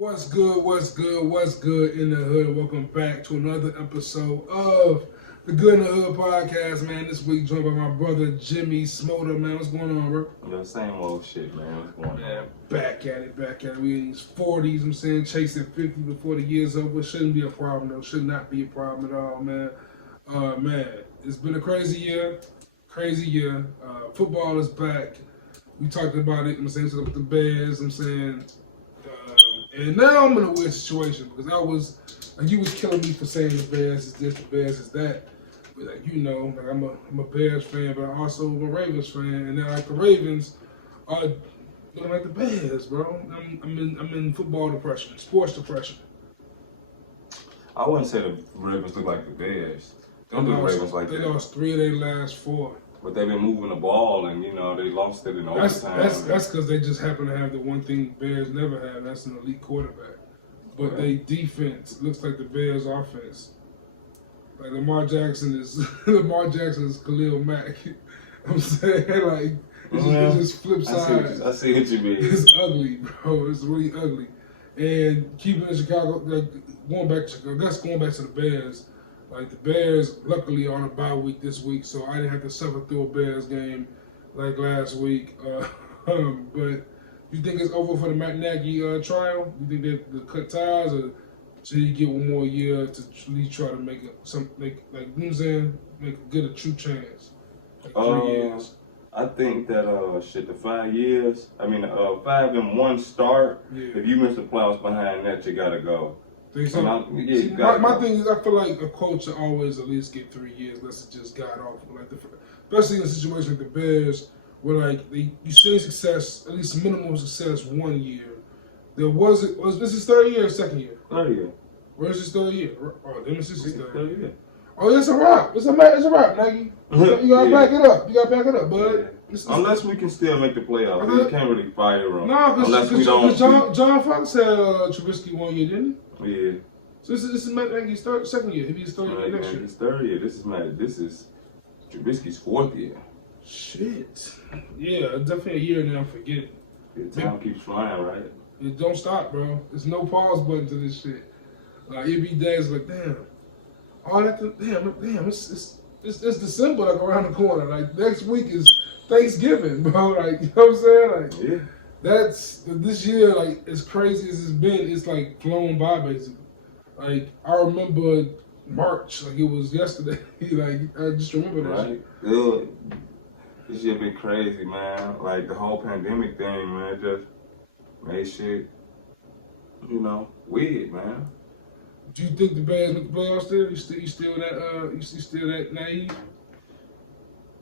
What's good? What's good? What's good in the hood? Welcome back to another episode of the Good in the Hood podcast, man. This week joined by my brother Jimmie Smooda, man. What's going on, bro? The same old shit, man. What's going on? Back at it. We in these 40s, I'm saying, chasing 50 before the year's over. Shouldn't be a problem, though. Should not be a problem at all, man. Man, it's been a crazy year. Football is back. We talked about it, I'm saying, with the Bears, I'm saying. And now I'm in a weird situation because you was killing me for saying the Bears is this, the Bears is that. But I'm a Bears fan, but I also am a Ravens fan, and then like the Ravens are looking like the Bears, bro. I'm in football depression, sports depression. I wouldn't say the Ravens look like the Bears. Don't do the Ravens like that. They lost 3 of their last 4. But they've been moving the ball, and they lost it in overtime. That's because they just happen to have the one thing Bears never have. That's an elite quarterback. But they defense looks like the Bears offense. Like Lamar Jackson is Khalil Mack. I'm saying like it just flips sides. I see what you mean. It's ugly, bro. It's really ugly. And keeping in Chicago, going back to the Bears. Like the Bears, luckily are on a bye week this week, so I didn't have to suffer through a Bears game like last week. But you think it's over for the Matt Nagy trial? You think they cut ties, or should he get one more year to at least try to make get a true chance? Like 3 years. I think that the 5 years. 5-1 start. Yeah. If you miss the playoffs behind that, you gotta go. Think so? My thing is, I feel like a coach should always at least get 3 years, unless it just got off. Especially in a situation like the Bears, where you see success, at least minimum success 1 year. Was this his 3rd year or 2nd year? 3rd year. Where's his 3rd year? Oh, then it's his 3rd year. Oh, it's a wrap. It's a wrap, Nagy. You gotta back it up. Bud. Unless we can still make the playoffs, we can't really fire him. No, because John Fox had Trubisky 1 year, didn't he? Yeah. So this is Matt Nagy's 2nd year. He'll be his 3rd year next year. His 3rd year. This is Trubisky's 4th year. Shit. Yeah, definitely a year now. Forget it. The time keeps flying, right? It don't stop, bro. There's no pause button to this shit. Like it be days like, damn. It's December around the corner. Like next week is Thanksgiving, bro. Like you know what I'm saying? Like yeah. That's this year, like as crazy as it's been, it's like flown by basically. Like I remember March, like it was yesterday. Like I just remember that shit. Good. This year been crazy, man. Like the whole pandemic thing, man, just made shit, weird, man. Do you think the Bears make the playoffs still? You still that naive?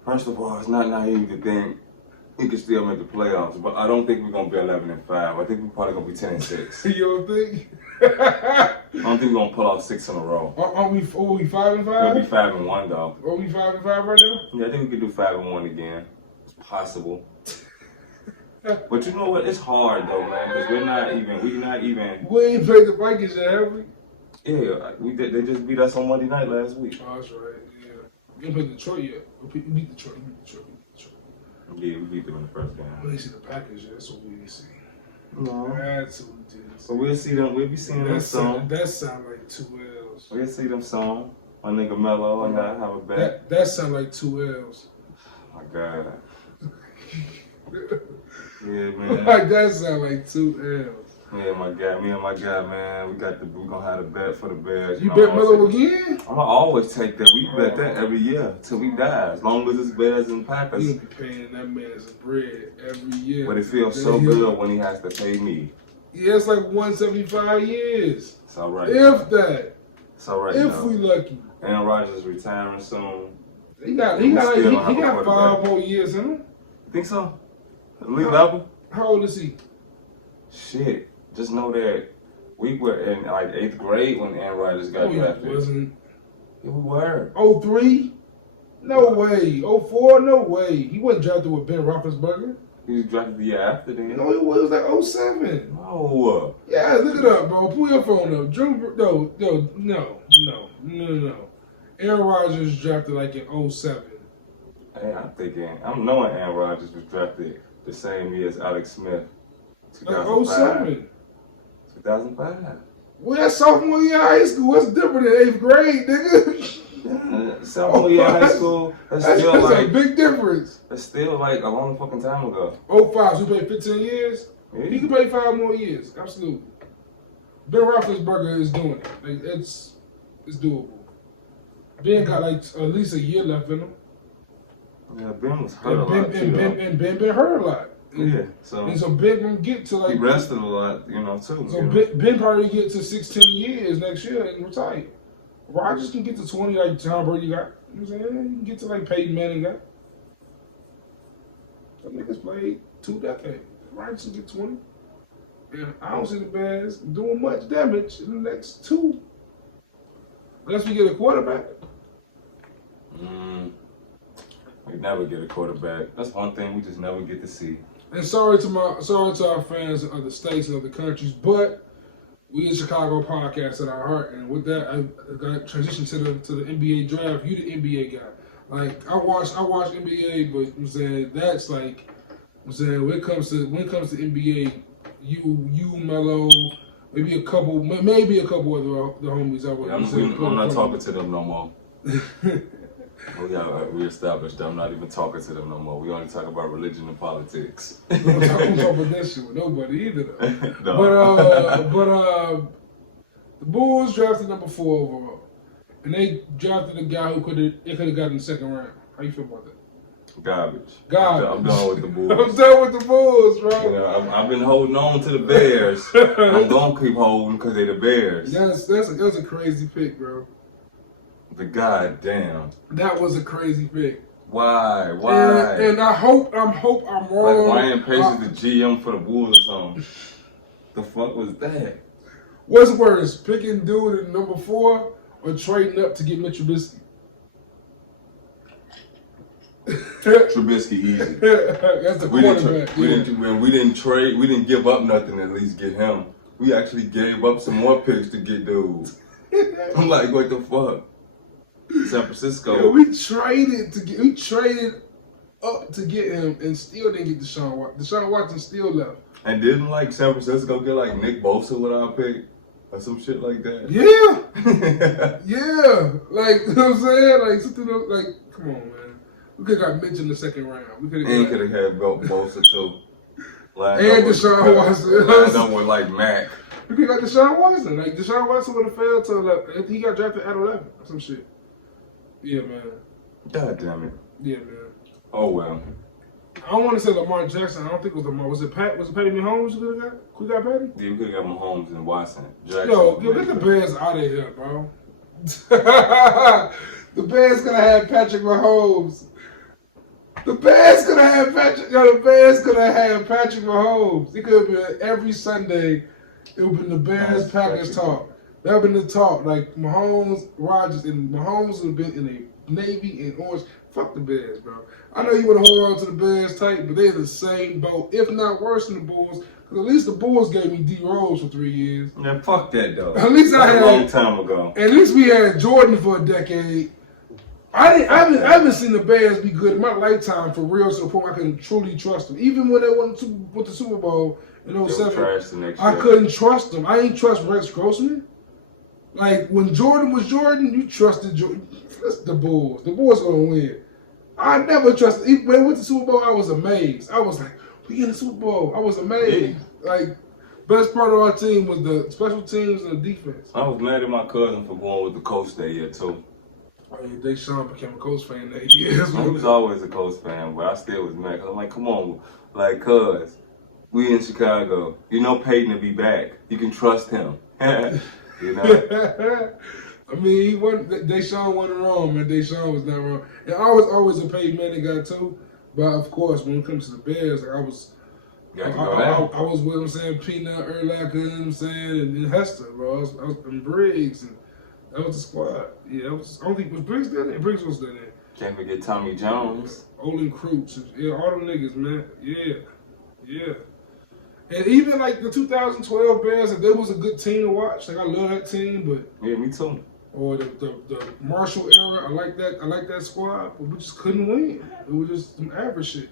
First of all, it's not naive to think we can still make the playoffs, but I don't think we're gonna be 11-5. I think we're probably gonna be 10-6. You don't think? I don't think we're gonna pull off 6 in a row. Are we 5-5? We'll be 5-1 though. Are we 5-5 right now? Yeah, I think we could do 5-1 again. It's possible. But you know what? It's hard though, man, because we're not even. We ain't played the Vikings yet, have we? Yeah, we did. They just beat us on Monday night last week. Oh, that's right. Yeah, we didn't play Detroit yet. We beat Detroit. Yeah, we beat them in the first game. We didn't see the Packers yet. That's what we didn't see. No. That's what we did. So we'll see them. We'll be seeing them soon. That sound like 2 L's. We'll see them soon. My nigga Mello and I have a bet. That sound like 2 L's. Oh my God. Yeah, man. Like that sound like 2 L's. Yeah, me and my guy, man, we gonna have a bet for the Bears. You bet Mello again? I'ma always take that. We bet that every year till we die. As long as it's Bears and Packers. You be paying that man some bread every year. But it feels so good when he has to pay me. Yeah, it's like 175 years. It's all right. If that. It's all right. If we lucky. Aaron Rodgers is retiring soon. He got 5 more years in him. You think so? Elite level? How old is he? Shit. Just know that we were in like 8th grade when Aaron Rodgers got drafted. He wasn't. Yeah, we were. 03? No way. 04? No way. He wasn't drafted with Ben Roethlisberger. He was drafted the year after then. No, it was like 07. No. Yeah, look it up, bro. Pull your phone up. No. Aaron Rodgers drafted like in 07. Hey, I'm knowing Aaron Rodgers was drafted the same year as Alex Smith. 2005. 07. 2005. Well, that's sophomore year of high school. What's different than 8th grade, nigga? Yeah, sophomore year of high school. That's still that's like a big difference. That's still like a long fucking time ago. 05, so you played 15 years? Yeah. He can play 5 more years. Absolutely. Ben Roethlisberger is doing it. Like, it's doable. Ben got like at least a year left in him. Yeah, Ben was hurt a lot too. And Ben been hurt a lot. Yeah, and so Ben gonna get to like he rested a lot, too. So Ben probably get to 16 years next year and retire. Rodgers can get to 20 like Tom Brady got. You know what I'm saying? He can get to like Peyton Manning got. Some niggas played 2 decades. Rodgers can get 20. And I don't see the Bears doing much damage in the next 2. Unless we get a quarterback. We never get a quarterback. That's one thing we just never get to see. And sorry to our fans of other states and other countries, but we in Chicago podcast at our heart, and with that, I got transitioned to the NBA draft. You the NBA guy. Like I watch NBA, but I'm saying that's like I'm saying when it comes to NBA, you Melo, maybe a couple other the homies. I'm not talking to them no more. We established that I'm not even talking to them no more. We only talk about religion and politics. I don't talk about that shit with nobody either though. No. But the Bulls drafted number 4 overall. And they drafted a guy who could have gotten in the 2nd round. How you feel about that? Garbage. I'm done with the Bulls. I'm done with the Bulls, bro. I've been holding on to the Bears. I'm gonna keep holding because they're the Bears. That's a crazy pick, bro. But goddamn. That was a crazy pick. Why? And I'm wrong. Like Ryan Pace is the GM for the Bulls or something. The fuck was that? What's worse, picking dude at number 4 or trading up to get Mitch Trubisky? Trubisky easy. That's the quarterback. We didn't trade. We didn't give up nothing to at least get him. We actually gave up some more picks to get dudes. I'm like, what the fuck? San Francisco. Yeah, we traded up to get him and still didn't get Deshaun Watson. Deshaun Watson still left. And didn't like San Francisco get like Nick Bosa with our pick or some shit like that? Yeah. Yeah. Like, you know what I'm saying? Like, something like, come on, man. We could have got Mitch in the 2nd round. We could have had Bosa too. And Deshaun Watson. Lined up with like Mac. We could have got Deshaun Watson. Like, Deshaun Watson would have failed to he got drafted at 11 or some shit. Yeah, man. God damn it. Yeah, man. Oh well. I don't want to say Lamar Jackson. I don't think it was Lamar. Was it Patty Mahomes who could have got? Who got Patty? Yeah, we could have got Mahomes and Watson. Jackson. Yo, get the Bears out of here, bro. The Bears could have had Patrick Mahomes. The Bears could have had Patrick Mahomes. It could have been every Sunday. It would have been the Bears Packers talk. That would have been the talk. Like Mahomes, Rodgers, and Mahomes would have been in a navy and orange. Fuck the Bears, bro. I know you want to hold on to the Bears tight, but they're in the same boat, if not worse than the Bulls. Because at least the Bulls gave me D Rose for 3 years. Yeah, fuck that though. At least I had a long time ago. At least we had Jordan for a decade. I haven't seen the Bears be good in my lifetime for real to the point I can truly trust them. Even when they went with the Super Bowl in 07, I couldn't trust them. I ain't trust Rex Grossman. Like when Jordan was Jordan, you trusted Jordan. That's the Bulls. The Bulls gonna win. I never trusted. Even when they went to the Super Bowl, I was amazed. I was like, we in the Super Bowl. I was amazed. Yeah. Like best part of our team was the special teams and the defense. I was mad at my cousin for going with the coach that year too. Oh, yeah, Deshaun became a Colts fan that year. He was always a Colts fan, but I still was mad. Cause I'm like, come on, like, cuz we in Chicago. You know Peyton will be back. You can trust him. You know. I mean, Deshaun wasn't wrong, man. Deshaun was not wrong. And I was always a Peyton Manning guy too. But of course, when it comes to the Bears, like, I was with him saying Peanut, Urlacher, you know what I'm saying, and Hester, bro. I was and Briggs, and that was the squad. Yeah, I don't think was Briggs there. Briggs was there. Can't forget Tommy Jones, Olin Kreutz, yeah, all them niggas, man. Yeah. And even like the 2012 Bears, like, they was a good team to watch. Like I love that team, but yeah, me too. Or the Marshall era, I like that squad, but we just couldn't win. It was just some average shit.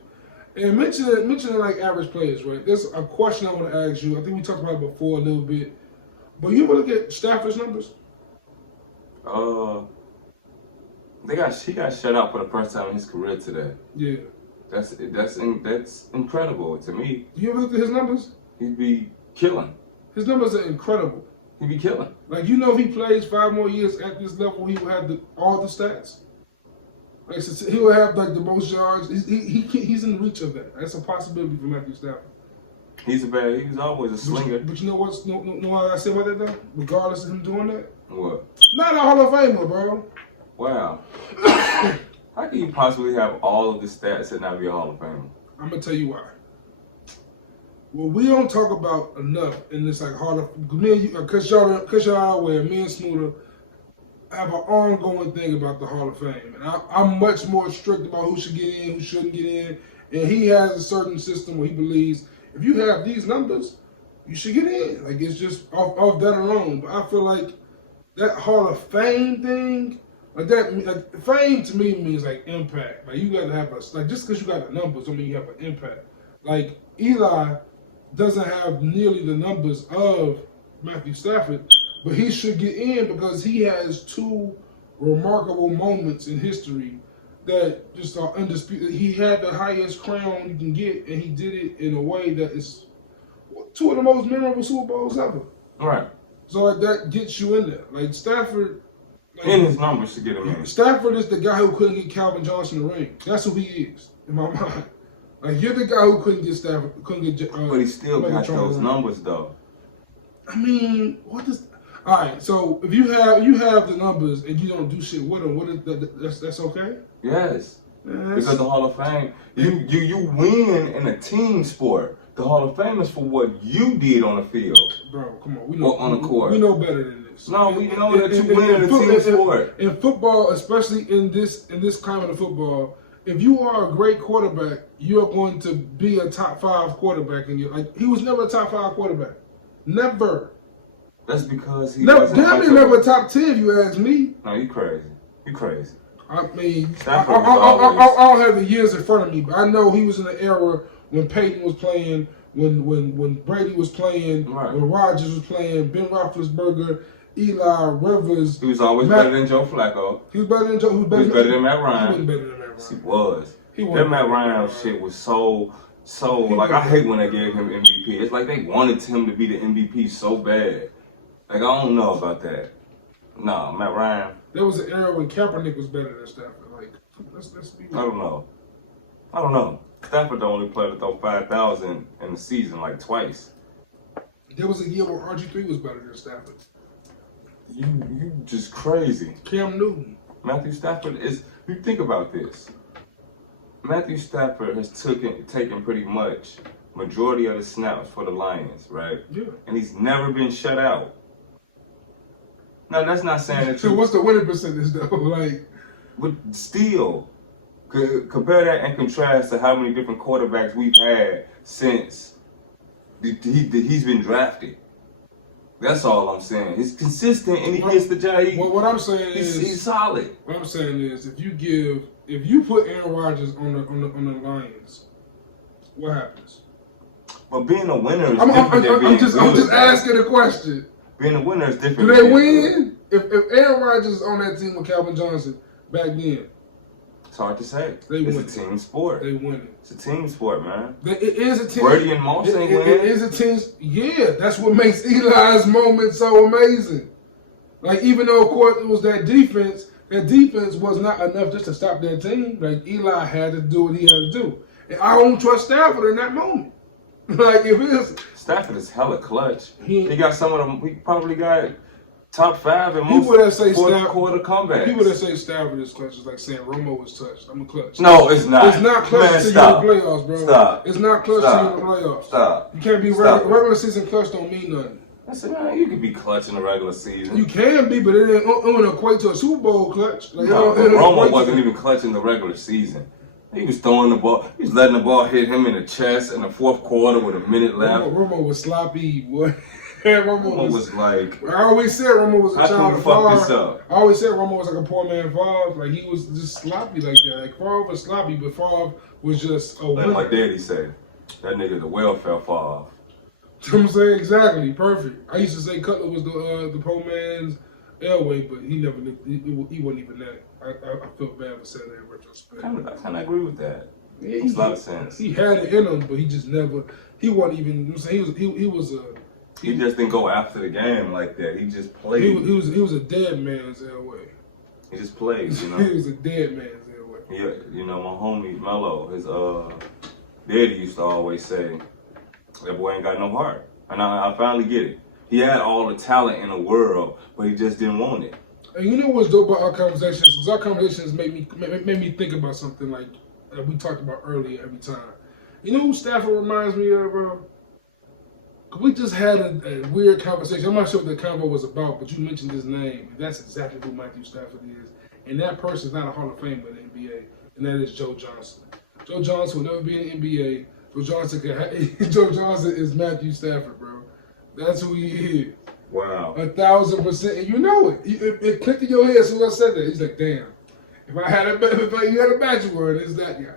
And mentioning like average players, right? There's a question I want to ask you. I think we talked about it before a little bit. But you ever look at Stafford's numbers? He got shut out for the first time in his career today. Yeah. That's incredible to me. You ever look at his numbers? He'd be killing. His numbers are incredible. He'd be killing. Like, you know, if he plays 5 more years at this level, he will have all the stats. Like, so he will have like the most yards. He's in the reach of that. That's a possibility for Matthew Stafford. He was always a slinger. But you know what? Know what I say about that though? Regardless of him doing that, What? not a Hall of Famer, bro. Wow. How can you possibly have all of the stats and not be a Hall of Famer? I'm gonna tell you why. Well, we don't talk about enough in this like Hall of me and you, cause y'all are aware. Me and Smooda have an ongoing thing about the Hall of Fame, and I'm much more strict about who should get in, who shouldn't get in, and he has a certain system where he believes if you have these numbers, you should get in. Like, it's just off that alone. But I feel like that Hall of Fame thing, like that, like fame to me means like impact. Like, you gotta have like just because you got the numbers don't mean you have an impact. Like, Eli doesn't have nearly the numbers of Matthew Stafford, but he should get in because he has 2 remarkable moments in history that just are undisputed. He had the highest crown you can get, and he did it in a way that is 2 of the most memorable Super Bowls ever. Right. So like that gets you in there. Like Stafford, like, in his numbers to get him in. Stafford is the guy who couldn't get Calvin Johnson the ring. That's who he is in my mind. Like, you're the guy who couldn't get Stafford, couldn't get. But he still got those numbers though. I mean, what does? All right, so if you have the numbers and you don't do shit with them, what is that's okay? Yes, because the Hall of Fame, you win in a team sport. The Hall of Fame is for what you did on the field. Bro, come on, we know or on the court. We know better than this. No, we know that you win in a team sport. In football, especially in this climate of football, if you are a great quarterback, you are going to be a top 5 quarterback. And he was never a top 5 quarterback. Never. That's because he wasn't never a top 10, if you ask me. No, you crazy. You crazy. I mean, I don't have the years in front of me, but I know he was in the era when Peyton was playing, when Brady was playing, right. When Rodgers was playing, Ben Roethlisberger, Eli, Rivers. He was always better than Joe Flacco. He was better than Joe. He was better than Matt Ryan. He wasn't better than Matt Ryan. He was. That Matt Ryan shit was so like, I hate when they gave him MVP. It's like they wanted him to be the MVP so bad. Like, I don't know about that. Nah, Matt Ryan. There was an era when Kaepernick was better than Stafford. Like, let's be real. I don't know. Stafford only played to throw 5,000 in the season like twice. There was a year where RG3 was better than Stafford. You just crazy. Cam Newton. Matthew Stafford is. You think about this. Matthew Stafford has taken pretty much majority of the snaps for the Lions, right? Yeah. And he's never been shut out. Now that's not saying that. So what's the winning percentage though? Like, but still, compare that and contrast to how many different quarterbacks we've had since he's been drafted. That's all I'm saying. He's consistent and he gets the job. Well, what I'm saying is he's solid. What I'm saying is if you put Aaron Rodgers on the Lions, what happens? But being a winner is different than being good. I'm just asking a question. Being a winner is different. Do they win? If Aaron Rodgers is on that team with Calvin Johnson back then, it's hard to say. It's a team sport. They win it. It's a team sport, man. It is a team. Brady and Moss ain't win. It is a team. Yeah, that's what makes Eli's moment so amazing. Like, even though, of course, it was that defense was not enough just to stop that team. Like, Eli had to do what he had to do. And I don't trust Stafford in that moment. Like, if it's... Stafford is hella clutch. He got some of them. He probably got top 5 in most fourth quarter comebacks. People that say Stafford is clutch is like saying Romo was touched. I'm a clutch. No, it's not. It's not clutch to you in the playoffs, bro. Stop. It's not clutch to you in the playoffs. Stop. You can't be regular season clutch don't mean nothing. I said, man, you can be clutch in the regular season. You can be, but it don't equate to a Super Bowl clutch. Like, no, Romo wasn't even clutch in the regular season. He was throwing the ball. He was letting the ball hit him in the chest in the fourth quarter with a minute left. Romo was sloppy, boy. Romo was like... I always said Romo was a child of Favre. I always said Romo was like a poor man Favre. Like, he was just sloppy like that. Like, Favre was sloppy, but Favre was just a winner. Like my daddy said, that nigga the welfare Favre. You know what I'm saying? Exactly, perfect. I used to say Cutler was the poor man's Elway, but he never he wasn't even that. I felt bad for saying that in retrospect. I kind of agree with that. Yeah, Makes a lot of sense. He had it in him, but he just never. He wasn't even. You know what I'm saying he was a. He just didn't go after the game like that. He just played. He was a dead man's Elway. He just played, you know. He was a dead man's Elway. Yeah, you know, my homie Mello, his daddy used to always say, that boy ain't got no heart. And I finally get it. He had all the talent in the world, but he just didn't want it. And you know what's dope about our conversations? Because our conversations made me think about something like we talked about earlier every time. You know who Stafford reminds me of, bro? We just had a weird conversation. I'm not sure what the convo was about, but you mentioned his name. And that's exactly who Matthew Stafford is. And that person's not a Hall of Famer in the NBA, and that is Joe Johnson. Joe Johnson will never be in the NBA. Joe Johnson is Matthew Stafford, bro. That's who he is. Wow. 1,000%. And you know it. It clicked in your head as soon as I said that. He's like, damn. If I had you had a magic word, it's that guy.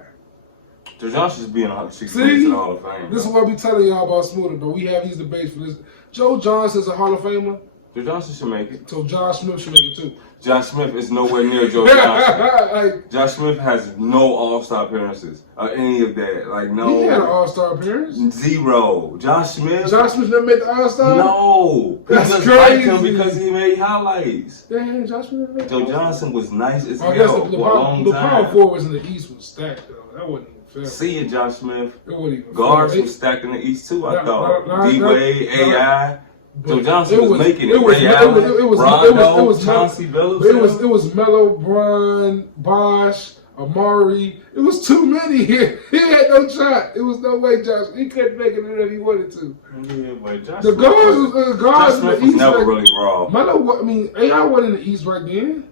Joe Johnson's being in the Hall of Fame. This is what we telling y'all about Smooda, but we have these debates for this. Joe Johnson's a Hall of Famer. Joe Johnson should make it. So Josh Smith should make it too. Josh Smith is nowhere near Joe Johnson. Josh Smith has no All-Star appearances or any of that. Like, no. He had an All-Star appearance. 0. Josh Smith never made the All-Star? No. That's just crazy. Liked him because he made highlights. Yeah, Josh Smith made Joe Johnson was nice as hell for a long the time. power forwards in the East was stacked, though. That wasn't even fair. See it, Josh Smith. It wasn't even Guards fair. was stacked in the East, too, I thought. D-Wade, AI. But Joe Johnson was making it. It was Rondo, Chauncey Billups. Billups. It was Melo, Bron, Bosh, Amari. It was too many. He had no shot. It was no way, Josh. He couldn't make it if he wanted to. Yeah, but Josh The guards Josh Smith was never really raw. Melo, I mean, AI wasn't in the East right then.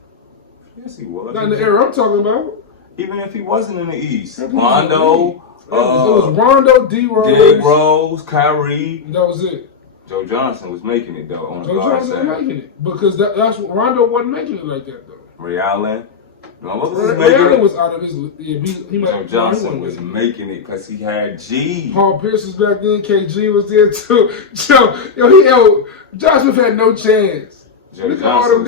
Yes, he was. Not in the era I'm talking about. Even if he wasn't in the East, Rondo, it was Rondo, D-Rose, Kyrie. That was it. Joe Johnson was making it though on the Joe guard Johnson side. was making it because that's what Rondo wasn't making it like that though. Ray Allen. Ray Allen was out of his. Yeah, Joe Johnson was making it because he had G. Paul Pierce was back then. KG was there too. Josh Smith had no chance. Joe Johnson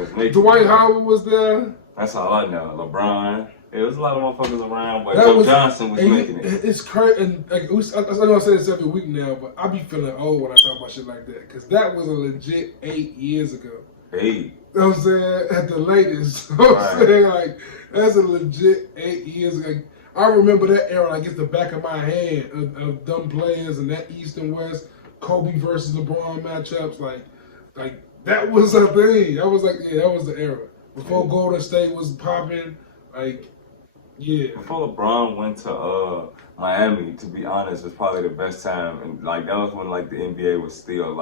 was making Dwight Howard was there. That's all I know. LeBron. There was a lot of motherfuckers around, but Joe Johnson was making it. It's crazy. And I know I say this every week now, but I be feeling old when I talk about shit like that. Because that was a legit 8 years ago. 8. You know what I'm saying? At the latest. You know what I'm saying? Like, that's a legit 8 years ago. I remember that era like it's the back of my hand of dumb players and that East and West, Kobe versus LeBron matchups. Like that was a thing. That was that was the era. Before Golden State was popping, yeah. Before LeBron went to Miami, to be honest, was probably the best time, and that was when the NBA was still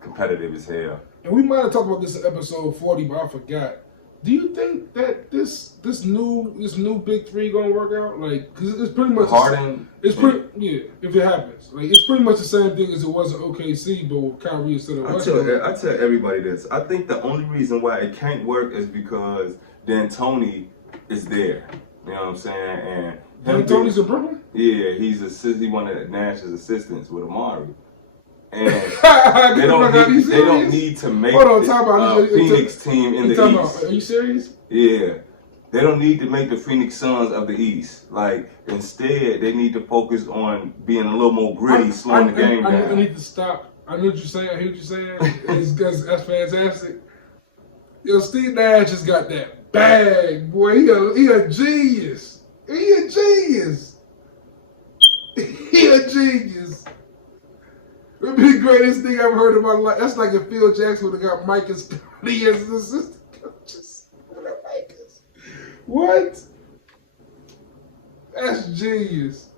competitive as hell. And we might have talked about this in episode 40, but I forgot. Do you think that this new Big Three gonna work out? Because it's pretty much Harden. If it happens, it's pretty much the same thing as it was at OKC, but with Kyrie instead of Westbrook. I tell everybody this. I think the only reason why it can't work is because D'Antoni is there. You know what I'm saying? And D'Antoni's in Brooklyn? Yeah, he's one of Nash's assistants with Amari. And they don't need to make the Phoenix team in the East. Are you serious? Yeah. They don't need to make the Phoenix Suns of the East. Instead, they need to focus on being a little more gritty, slowing the game down. I need to stop. I know what you're saying. I hear what you're saying. That's fantastic. Steve Nash has got that bag, boy. He a genius. He a genius. He a genius. It'd be the greatest thing I've heard in my life. That's like if Phil Jackson would have got Mike and Scotty as his assistant coaches. What? That's genius.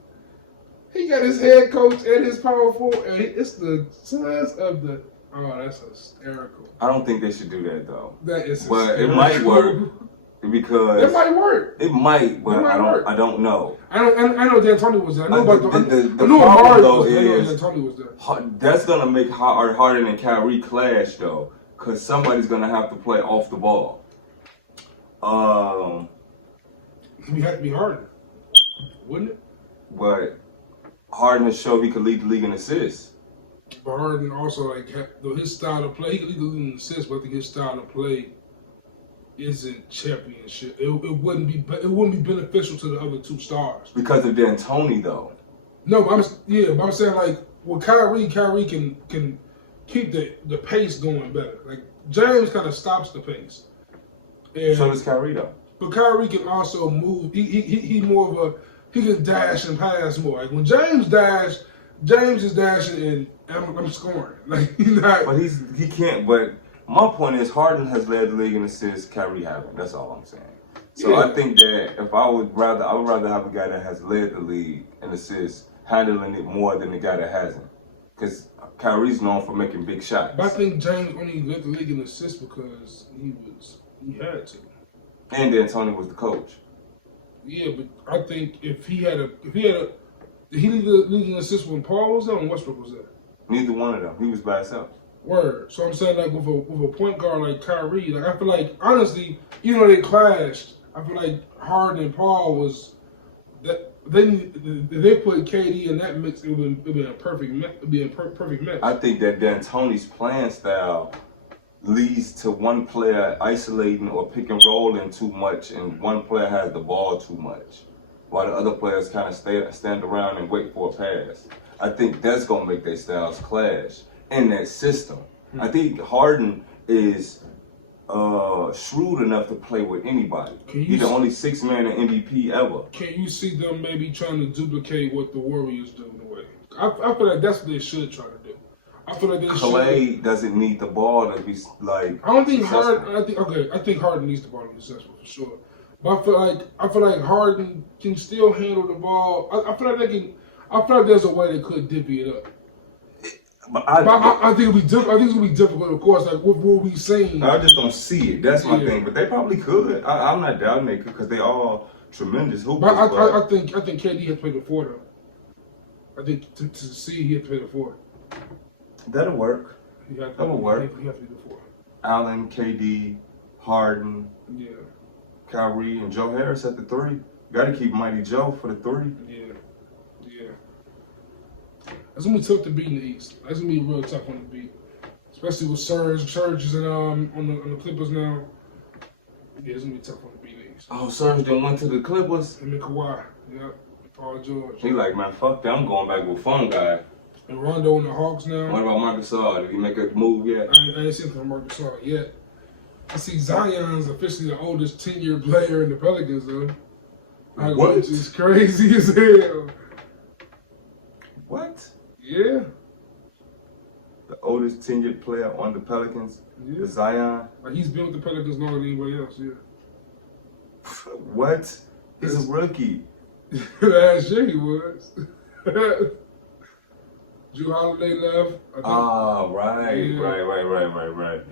He got his head coach and his power forward, and it's the Sons of the. Oh, that's hysterical. I don't think they should do that though. That is hysterical. But it might work because it might work. It might, but I don't know. I know D'Antoni was there. I know about the Amari though was there. is D'Antoni was there. That's gonna make Harden and Kyrie clash though, because somebody's gonna have to play off the ball. We had to be Harden, wouldn't it? But Harden has shown he could lead the league in assists. But Harden also his style of play. He could lead in assists, but I think his style of play isn't championship. It wouldn't be beneficial to the other two stars because of D'Antoni though. No, but I'm saying like with Kyrie can keep the pace going better. Like James kind of stops the pace. And so does Kyrie though. But Kyrie can also move. He more of he can dash and pass more. Like when James is dashing and I'm scoring. Like he's not. But he can't. But my point is, Harden has led the league in assists. Kyrie haven't. That's all I'm saying. So I think that if I would rather have a guy that has led the league in assists, handling it more than the guy that hasn't. Because Kyrie's known for making big shots. But I think James only led the league in assists because he had to. And D'Antoni was the coach. Yeah, but I think if he lead the league in assists when Paul was there and Westbrook was there. Neither one of them. He was by himself. Word. So I'm saying like with a point guard like Kyrie, like I feel like honestly, even though they clashed, I feel like Harden and Paul was that they put KD in that mix, it would be a perfect match. I think that D'Antoni's playing style leads to one player isolating or pick and rolling too much, and one player has the ball too much, while the other players kind of stand around and wait for a pass. I think that's gonna make their styles clash in that system. Mm-hmm. I think Harden is shrewd enough to play with anybody. He's the only six-man in MVP ever. Can you see them maybe trying to duplicate what the Warriors do in a way? I feel like that's what they should try to do. I feel like Clay doesn't need the ball to be like. I don't think Harden. I think Harden needs the ball to be successful for sure. But I feel like Harden can still handle the ball. I feel like they can. I feel like there's a way they could divvy it up. I think it's gonna be difficult, of course. Like what we seen. I just don't see it. That's my thing. But they probably could. I'm not doubting they could because they all tremendous hoopers. But I think KD has played before though. I think to see he has played before. That'll work. That'll work. He has to be before. Allen, KD, Harden, Kyrie, and Joe Harris at the three. Got to keep Mighty Joe for the three. Yeah. It's gonna be tough to beat in the East. It's gonna be real tough on the beat, especially with Serge. Serge is on the Clippers now. Yeah, it's gonna be tough on the beat in the East. Oh, Serge then went to the Clippers. And Kawhi, Paul George. He like, man, fuck that. I'm going back with phone guy. And Rondo and the Hawks now. What about Marcus Gasol? Did he make a move yet? I ain't seen from Marcus Gasol yet. I see Zion's officially the oldest 10-year player in the Pelicans though. What? Which is crazy as hell. What? Yeah. The oldest tenured player on the Pelicans, Zion. Like he's been with the Pelicans longer than anybody else, What? He's a rookie. Last year he was. Drew Holiday left. Right.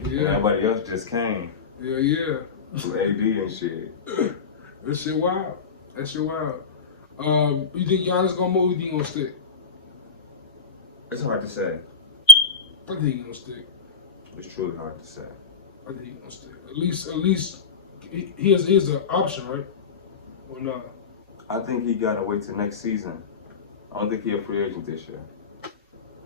Yeah. And everybody else just came. Yeah. With AD and shit. That shit wild. You think Giannis gonna move? You think he gonna stick? It's hard to say. I think he's gonna stick. It's truly hard to say. I think he's gonna stick. At least he has an option, right? Or not? I think he gotta wait till next season. I don't think he's a free agent this year.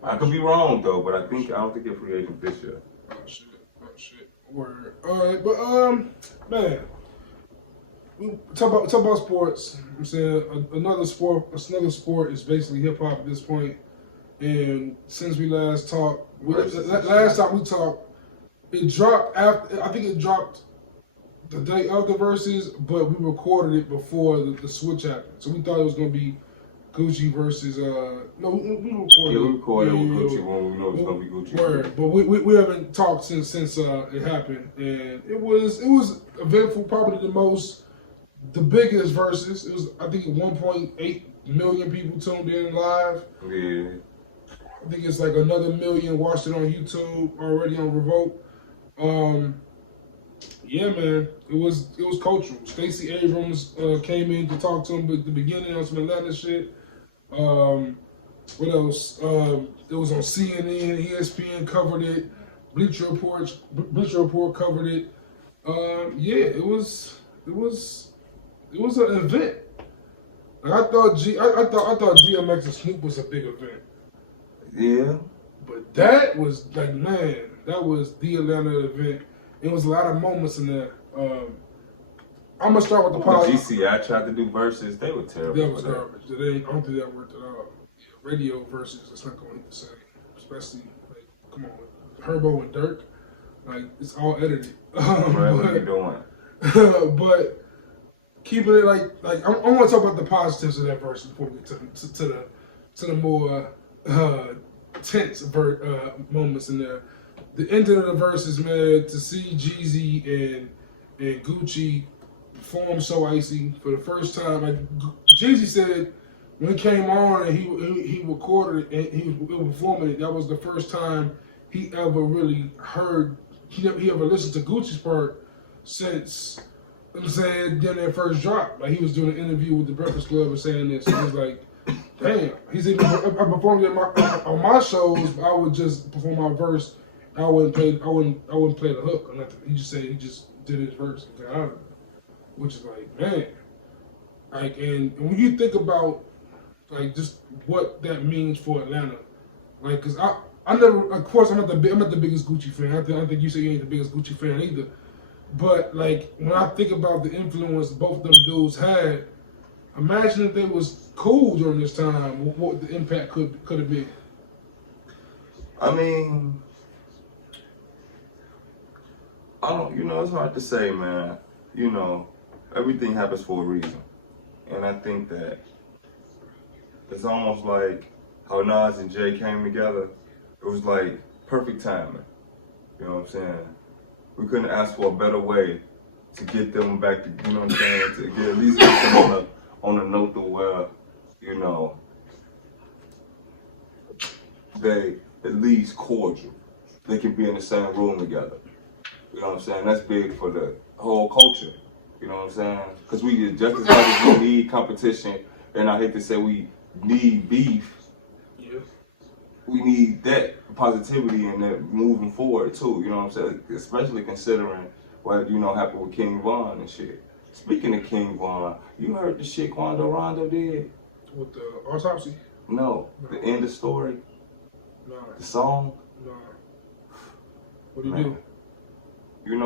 I could be wrong though, but I don't think he's a free agent this year. Oh shit. Word. Alright, but man. Talk about sports. I'm saying another sport is basically hip hop at this point. And since we last talked, last time we talked, it dropped after. I think it dropped the day of the Verzuz, but we recorded it before the switch happened. So we thought it was gonna be Gucci versus. No, we recorded. Yeah, we recorded with Gucci when we know it's gonna be Gucci. Word, but we haven't talked since it happened, and it was eventful. Probably the biggest Verzuz. It was, I think, 1.8 million people tuned in live. Yeah. I think it's like another million watched it on YouTube already on Revolt. Yeah, man, it was cultural. Stacey Abrams came in to talk to him at the beginning on some Atlanta shit. What else? It was on CNN, ESPN covered it. Bleacher Report covered it. Yeah, it was an event. Like I thought DMX and Snoop was a big event. Yeah, But that was like, man, that was the Atlanta event. It was a lot of moments in there. I'm gonna start with the When podcast. GCI tried to do Verzuz, they were terrible. That was garbage. I don't think that worked at all. Yeah, radio versus, it's not gonna hit the same. Especially, like, come on, Herbo and Dirk, like, it's all edited. Right, what are you doing? But keeping it like I want to talk about the positives of that verse before we get to the more tense moments in there. The ending of the verses, man, to see Jeezy and Gucci perform so icy for the first time. Like Jeezy said, when he came on and he recorded it and he was performing it, that was the first time he ever really heard. He ever listened to Gucci's part since. I'm saying during that first drop, like he was doing an interview with the Breakfast Club and saying this. He was like, "Damn." He said, "I performed it on my shows. I would just perform my verse. I wouldn't play the hook or nothing." He just said he just did his verse and got out of it, which is like, man, like, and when you think about like just what that means for Atlanta, like, cause I never, of course, I'm not the biggest Gucci fan. I think you say you ain't the biggest Gucci fan either. But like when I think about the influence both of them dudes had, imagine if they was cool during this time, what the impact could have been. I mean, it's hard to say, man. Everything happens for a reason. And I think that it's almost like how Nas and Jay came together. It was like perfect timing. You know what I'm saying? We couldn't ask for a better way to get them back to, you know what I'm saying, to at least get them on a note to where, they at least cordial. They can be in the same room together. You know what I'm saying? That's big for the whole culture. You know what I'm saying? Because we just as much as we need competition, and I hate to say we need beef, we need that positivity and that moving forward too, you know what I'm saying? Especially considering what, happened with King Von and shit. Speaking of King Von, you heard the shit Quando Rondo did? With the autopsy? No. The end of story? No. The song? No. What did he do?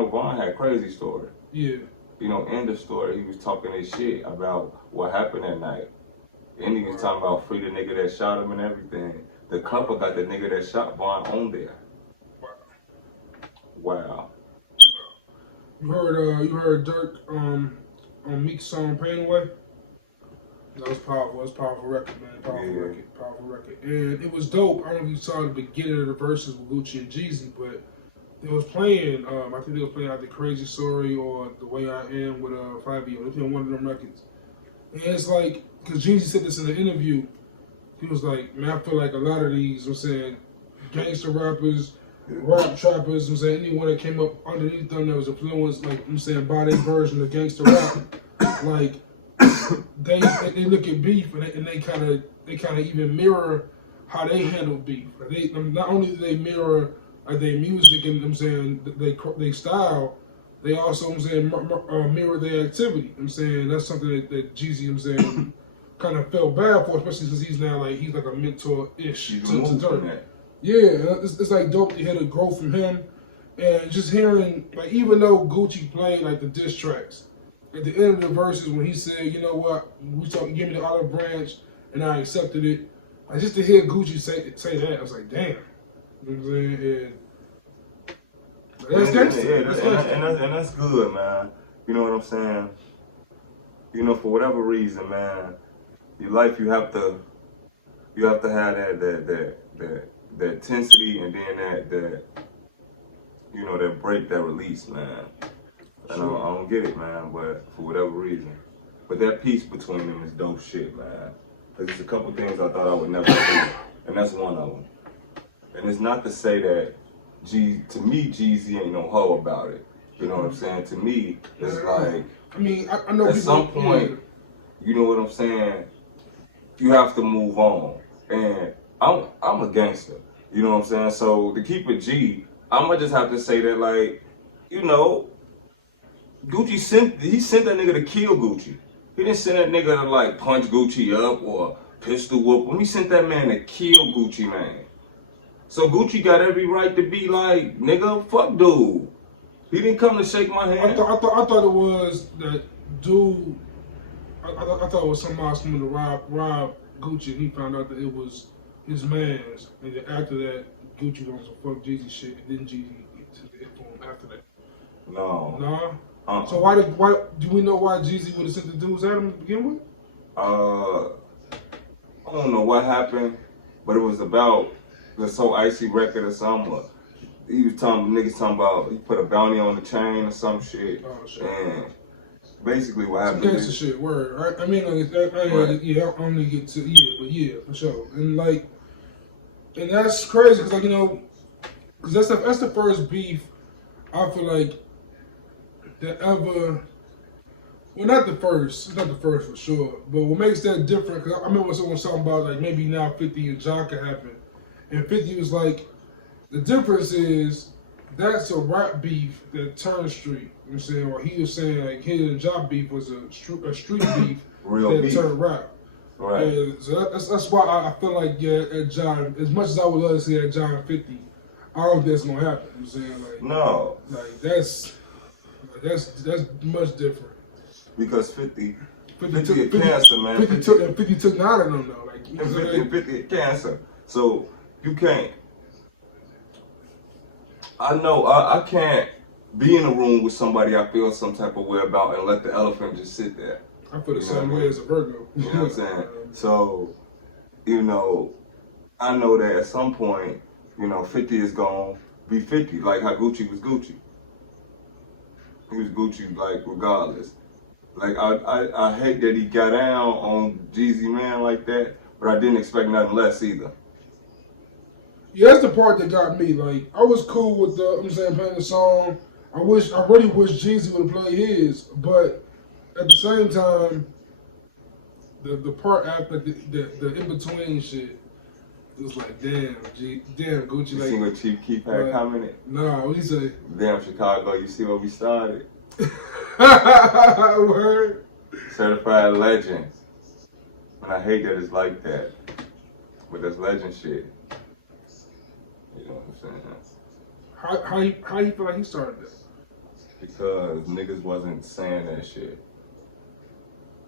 Von had a crazy story. Yeah. End of story, he was talking his shit about what happened that night. And he was talking about free the nigga that shot him and everything. The couple got the nigga that shot Von on there. Wow. You heard Dirk on Meek's song Pain Away? That was powerful. It was a powerful record, man. Powerful record. And it was dope. I don't know if you saw the beginning of the verses with Gucci and Jeezy, but they was playing, I think they was playing either Crazy Story or The Way I Am with Fabio. They playing one of them records. And it's like, because Jeezy said this in the interview, he was like, man, I feel like a lot of these, I'm saying, gangster rappers, rap trappers, I'm saying, anyone that came up underneath them that was influenced, like, I'm saying, by their version of gangster rap, like, they look at beef and they kind of even mirror how they handle beef. Like they not only do they mirror like their music and I'm saying they style, they also I'm saying mirror their activity. I'm saying that's something that Jeezy I'm saying kind of felt bad for, especially since he's like a mentor-ish to Dirk. Yeah, it's like dope to hear the growth from him and just hearing like even though Gucci played like the diss tracks. At the end of the verses, when he said, you know what, give me the olive branch, and I accepted it. Like, just to hear Gucci say that, I was like, damn. You know what I'm saying? And that's gangster. And that's good, man. You know what I'm saying? For whatever reason, man, your life you have to have that intensity and then that break, that release, man. And I don't get it, man, but for whatever reason. But that peace between them is dope shit, man. Because there's a couple things I thought I would never see, and that's one of them. And it's not to say that, to me, Jeezy ain't no hoe about it. You know what I'm saying? To me, it's like, I mean, I know at some point, you know what I'm saying, you have to move on. And I'm a gangster, you know what I'm saying? So to keep it G, I'm going to just have to say that, like, Gucci sent that nigga to kill Gucci. He didn't send that nigga to like punch Gucci up or pistol whoop him. He sent that man to kill Gucci, man. So Gucci got every right to be like, nigga, fuck dude. He didn't come to shake my hand. I thought it was that dude. I thought it was somebody coming to rob Gucci, and he found out that it was his man's. And then after that, Gucci wants to fuck Jeezy shit, and then Jeezy took it for him after that. No. Nah. So why do we know why Jeezy would have sent the dudes at him to begin with? I don't know what happened, but it was about the So Icy record or something. Niggas talking about he put a bounty on the chain or some shit. Oh shit. And basically what happened Gangsta shit, word. I mean, I only get to but yeah, for sure. And like, and that's crazy because because that's the first beef I feel like that ever. Well, not the first. It's not the first for sure. But what makes that different? Because I remember someone was talking about like maybe now 50 and John could happen, and 50 was like, the difference is that's a rap beef that turned street. You know what I'm saying? Or he was saying like his and Job beef was a street beef Real that beef. Turned rap. Right. And so that's why I feel like at John, as much as I would love to see at John 50, I don't think that's gonna happen. You know what I'm saying? Like No. Like that's much different. Because 50 took cancer, man. 50 took none of them though. Like, 50 cancer. So you can't. I know I can't be in a room with somebody I feel some type of way about and let the elephant just sit there. I feel the same way as a Virgo. You know what I'm saying? So, I know that at some point, 50 is gonna be 50, like how Gucci was Gucci. He was Gucci, like, regardless. Like, I hate that he got down on Jeezy Man like that, but I didn't expect nothing less either. Yeah, that's the part that got me. Like, I was cool with playing the song. I really wish Jeezy would have played his, but at the same time, the part after the in between shit, it was like, damn Gucci. You like, see what Chief Keef had commented? Nah, what he say? Damn Chicago, you see where we started? Word. Certified legend. And I hate that it's like that. But that's legend shit. You know what I'm saying? How you feel like he started that? Because niggas wasn't saying that shit.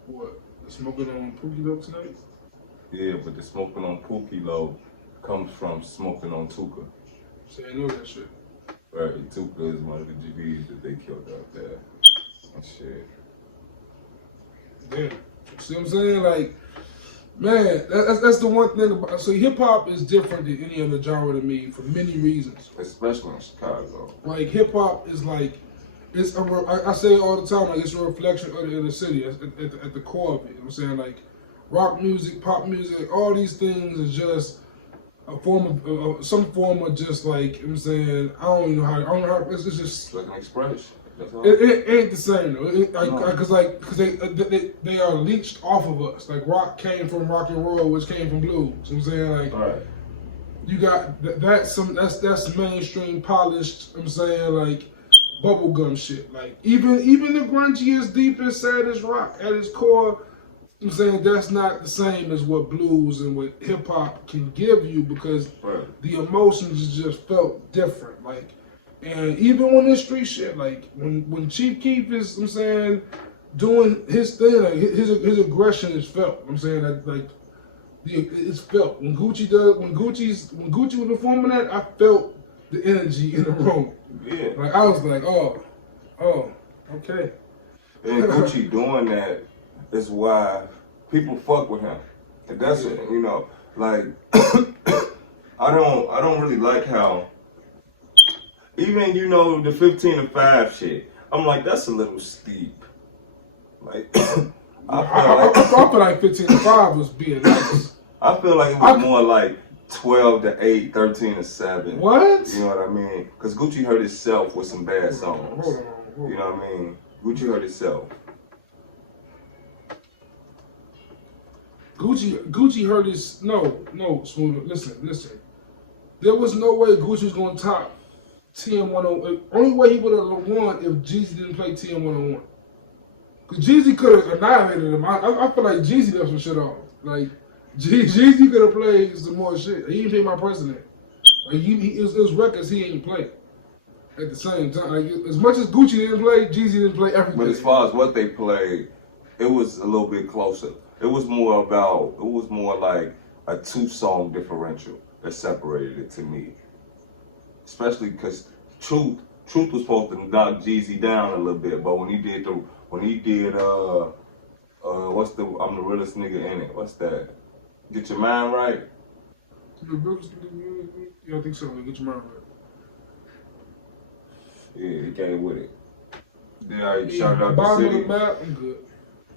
What? The smoking on Pookie Low tonight? Yeah, but the smoking on Pookie Low comes from smoking on Tuka. So you know that shit. Right, Tuka is one of the GBs that they killed out there. And shit. Damn. See what I'm saying? Like, man, that's the one thing about. So hip hop is different than any other genre to me for many reasons. Especially in Chicago. Like hip hop is like, I say it all the time. Like it's a reflection of the inner city at the core of it. You know what I'm saying? Like rock music, pop music, all these things is just a form of some form of just like, you know what I'm saying. I don't know how. It's just It's like an expression. It ain't the same though. Because they are leached off of us. Like rock came from rock and roll, which came from blues. You know what I'm saying? Like right. You got that's mainstream polished. You know what I'm saying, like bubblegum shit. Like even the grungiest, deepest, saddest rock at its core. You know what I'm saying that's not the same as what blues and what hip hop can give you because the emotions just felt different. Like. And even when this street shit, like when Chief Keef is, you know what I'm saying, doing his thing, like his aggression is felt. You know what I'm saying that like it's felt. When Gucci was performing that, I felt the energy in the room. Yeah. Like I was like, oh, okay. And Gucci doing that is why people fuck with him. And that's it, like I don't really like how. Even, the 15 and 5 shit, I'm like, that's a little steep. Like, I feel like 15 and 5 was being nice. I feel like it was more like 12 to 8, 13 to 7. What? You know what I mean? Because Gucci hurt himself with some bad songs. Hold on. You know what I mean? Gucci hurt himself. Gucci hurt his, no, Smooda, listen. There was no way Gucci was going to top TM101. Only way he would have won if Jeezy didn't play TM101. Because Jeezy could have annihilated him. I feel like Jeezy left some shit off. Like, Jeezy could have played some more shit. He didn't play My President. Like it was records he ain't played at the same time. Like as much as Gucci didn't play, Jeezy didn't play everything. But as far as what they played, it was a little bit closer. It was more like a 2-song differential that separated it to me. Especially because Truth was supposed to knock Jeezy down a little bit, but when he did what's the I'm the realest nigga in it? What's that? Get Your Mind Right? Yeah, I think so. Get Your Mind Right. Yeah, he came with it. Then I shouted out the Bottom city. of the map, I'm good.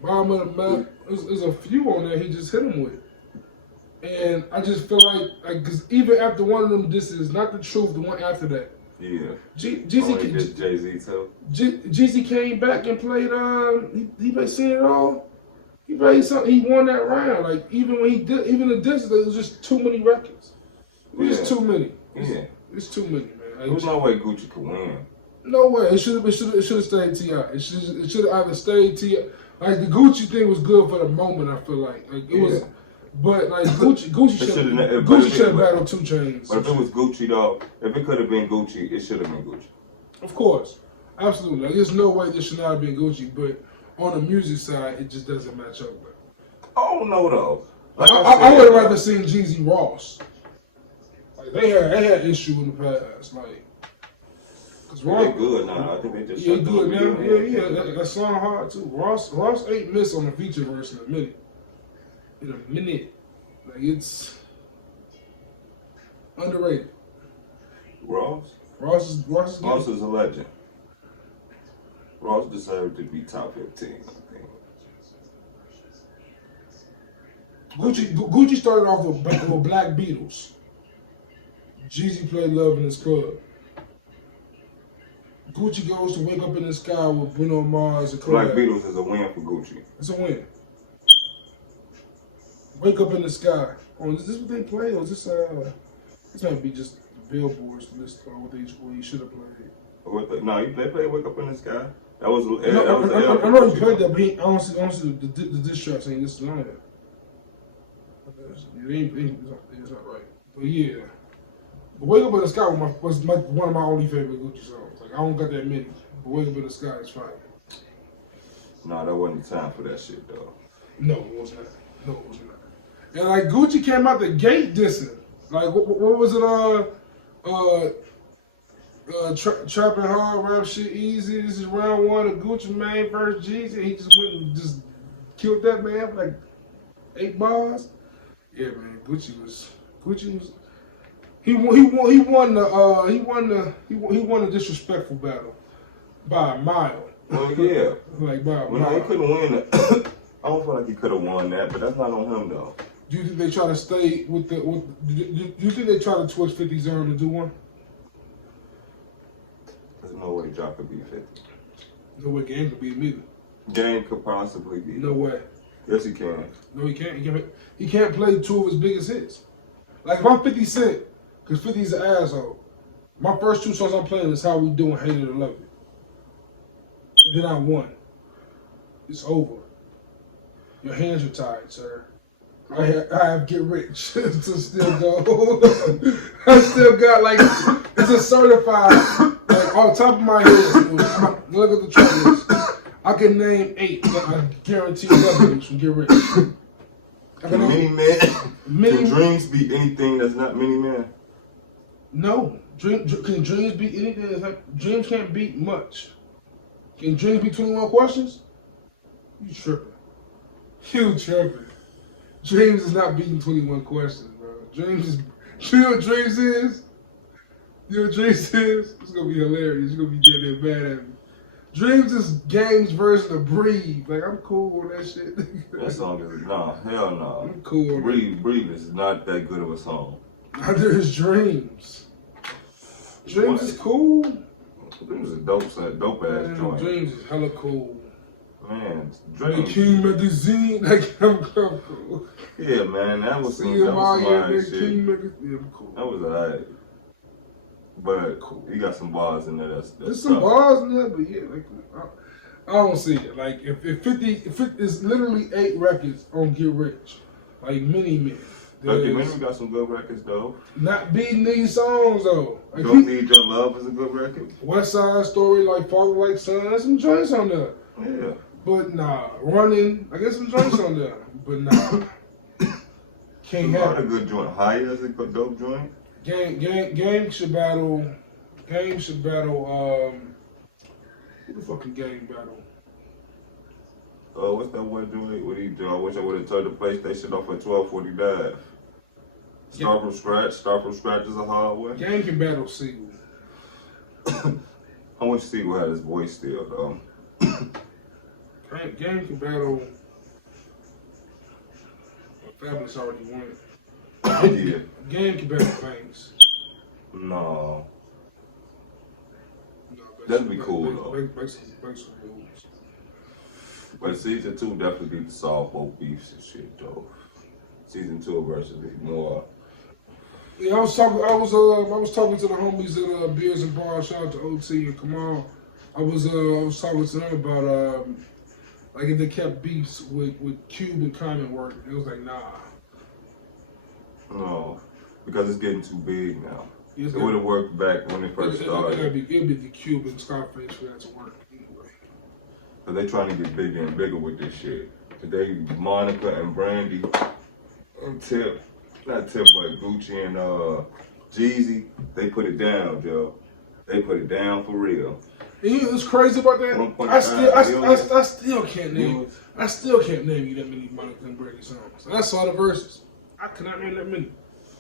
Bottom of the map, there's a few on there he just hit him with. And I just feel like, because even after one of them disses, not the Truth, the one after that. Yeah. Jeezy Jay-Z too. Jeezy came back and played, he played Seen It All. He played something, he won that round. Like, even when he did, even the disses, it was just too many records. It was just too many. It's too many, man. Like, There was no way Gucci could win. No way. It should have stayed T.I. It should have either stayed T.I. Like the Gucci thing was good for the moment. I feel like it was, but like Gucci should have battled 2 Chainz. But if it was Gucci though, if it could have been Gucci, it should have been Gucci. Of course, absolutely. Like, there's no way this should not have been Gucci. But on the music side, it just doesn't match up. I don't know though. Like I would have rather seen Jeezy Ross. Like they had issue in the past. Like. They're good now. I think they just good now. Yeah. That song hard too. Ross ain't missed on the feature verse in a minute. Like it's underrated. Ross is a legend. Ross deserved to be top 15. I think. Gucci started off with Black Beatles. Jeezy played Love in His Club. Gucci goes to Wake Up in the Sky with Bruno Mars and Black Beatles is a win for Gucci. It's a win. Wake Up in the Sky. Oh, is this what they play? Or is this might be just Billboard's list of what he should have played. No, they played Wake Up in the Sky. That was I know he played that, but I don't see the diss track saying this is on there. It's not right. But yeah. Wake Up in the Sky was one of my only favorite Gucci songs. Like, I don't got that many, but Wake Up in the Sky is fine. Nah, that wasn't the time for that shit, though. No, it was not. And, like, Gucci came out the gate dissing. Like, what was it, trapping hard, rap shit easy. This is round 1 of Gucci Mane versus Jeezy. He just went and just killed that man for, like, 8 bars. Yeah, man, Gucci was... He won the disrespectful battle by a mile. Well, yeah. Like by a well, mile. No, he couldn't win it. I don't feel like he could have won that, but that's not on him though. Do you think they try to stay with the? Do you think they try to twist 50's arm to do one? There's no way Jock could beat 50. No way Game could beat him either. Game could possibly beat him. No way. Yes, he can. No, he can't. He can't play 2 of his biggest hits. Like if I'm 50 Cent. Because 50's an asshole. My first 2 songs I'm playing is How We Doing, Hate It or Love It. And then I won. It's over. Your hands are tied, sir. I have Get Rich to still go. I still got like, it's a certified, like on top of my head, look at the track list. I can name 8 that I guarantee W's from Get Rich. Can Mini Man, can Dreams beat anything that's not Mini Man? No. Can Dreams beat anything that's not, Dreams can't beat much. Can Dreams beat 21 Questions? You tripping. You tripping. Dreams is not beating 21 Questions, bro. Dreams is, you know what Dreams is? You know what Dreams is? It's gonna be hilarious. You're gonna be getting mad at me. Dreams is Game's version of Breathe. Like, I'm cool on that shit. That song is, nah, hell no. I'm cool on Breathe is not that good of a song. Neither is Dreams. Dreams is cool. Dreams is a dope ass joint. Dreams is hella cool. Man, The Dreams. King Magazine, like, I'm cool. Yeah, man, that was some King shit. Magazine, yeah, I'm cool. That was alright. But he got some bars in there. There's some bars in there, but yeah, like I don't see it. Like if 50 is literally 8 records on Get Rich, like Mini Man. Documentary got some good records though. Not beating these songs though. Like Don't Need Your Love is a good record. West Side Story, like Father Like Son, there's some joints on there. Yeah. But nah, Running, I guess some joints on there. But nah. Can't have a good joint. Higher is a good dope joint. Game should battle. Who the fucking Game battle? What's that one joint? What he do? I wish I would have turned the PlayStation off at 12:49. Start from scratch. Start from scratch is a hard one. Game can battle Siegel. I wish Siegel had his voice still though. Game can battle. Fabolous already won. Yeah. Game can battle Banks. No. That'd be cool though. Banks rules. But season 2 definitely need to solve both beefs and shit though. Season 2 versus more. Yeah, I was talking to the homies at Beers and Bars. Shout out to OT and Kamal. I was talking to them about like if they kept beefs with Cube and Common work. It was like nah. No, because it's getting too big now. It would have worked back when it first started. It'd be the Cube and Scarface for that to work anyway. Cause they trying to get bigger and bigger with this shit. Today, Monica and Brandy, and Tip, not Tip, but Gucci and Jeezy, they put it down, Joe. They put it down for real. And you know what's crazy about that? I still can't name. I still can't name you that many Monica and Brandy songs. And I saw the verses. I cannot name that many.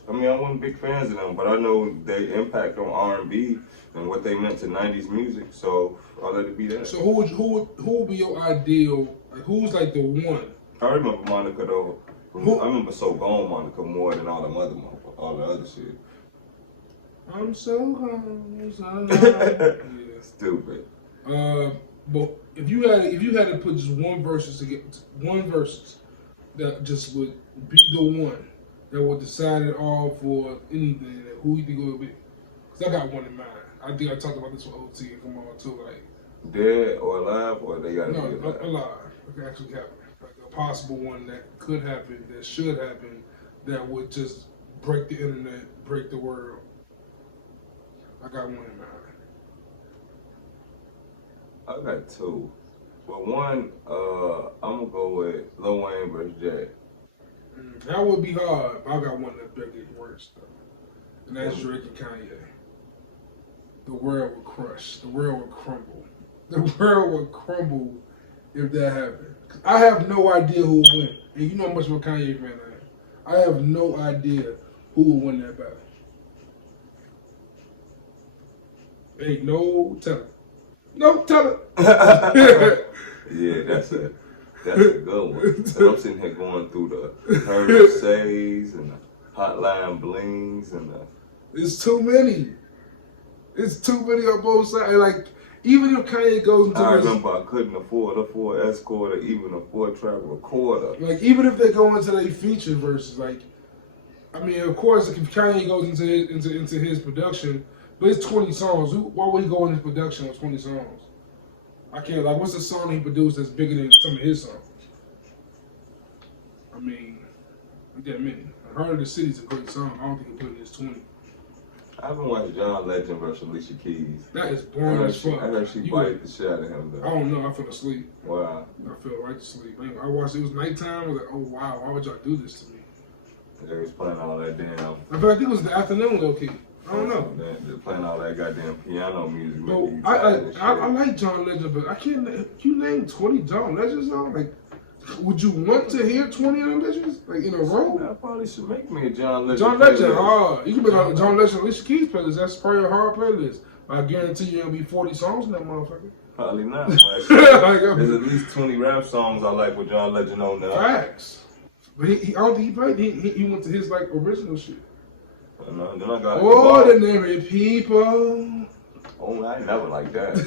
I mean, I wasn't big fans of them, but I know they impact on R&B and what they meant to '90s music. So I'll let it be that. So who would be your ideal? Like who's like the one? I remember Monica though. I remember So Gone Monica more than all the other shit. I'm so gone. Yeah. Stupid. But if you had to put just one verses that just would be the one that would decide it all for anything, who you think it would be? Because I got one in mind. I think I talked about this with OT and come on too. Like dead or alive, or they gotta be alive. It could actually happen. Like a possible one that could happen, that should happen, that would just break the internet, break the world. I got one in mind. I got two. But one, I'm gonna go with Lil Wayne versus Jay. That would be hard, but I got one that better get worse though. And that's Drake and Kanye. The world would crush. The world would crumble. The world would crumble if that happened. I have no idea who would win. And you know how much of a Kanye fan I am. I have no idea who would win that battle. Ain't no telling. No telling. Yeah, that's a good one. So I'm sitting here going through the Mercedes and the Hotline Blings and the... It's too many. It's too many on both sides. Like, even if Kanye goes into I remember I couldn't afford a Ford Escort or even a 4-track recorder. Like, even if they go into their feature verses, like, I mean, of course, if Kanye goes into his production, but it's 20 songs. Why would he go into production with 20 songs? I can't, like, what's the song he produced that's bigger than some of his songs? I mean, not that many. Heart of the City's a great song. I don't think he put it in his 20. I haven't watched John Legend versus Alicia Keys. That is boring as fuck. I heard she bite the shit out of him though. I don't know. I fell asleep. Wow. I fell right to sleep. I watched it was nighttime. I was like, oh wow, why would y'all do this to me? They was playing all that damn. I think it was the afternoon, low key. I don't know. They're playing all that goddamn piano music. But I like John Legend, but I can't. You name 20 John Legend songs? Like, would you want to hear 20 of them legends like in a row? I probably should make me a John Legend. John Legend, hard. You can make a John Legend Alicia Keys playlist. That's probably a hard playlist. I guarantee you there'll be 40 songs in that motherfucker. Probably not. There's at least 20 rap songs I like with John Legend on there. Facts. But I don't think he played. He went to his like original shit. Then I got Ordinary People. Oh, I never like that.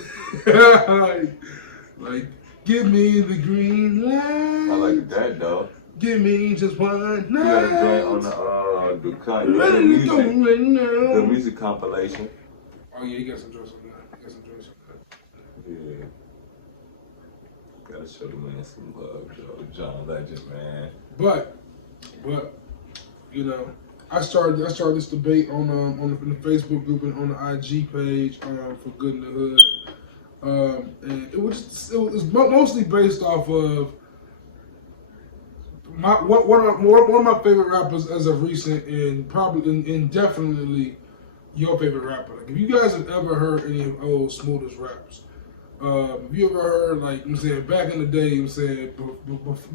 like, give me the green light. I like that though. Give me just one night. You got a joint on the music compilation. Oh yeah, you got some joints on that. Yeah. Gotta show the man some love, John Legend, man. But You know, I started this debate on the Facebook group and on the IG page for Good in the Hood, and it was mostly based off of one of my favorite rappers as of recent, and probably and definitely your favorite rapper. Like, if you guys have ever heard any of old Smooda's raps, have you ever heard, like, I'm saying, back in the day, I'm saying,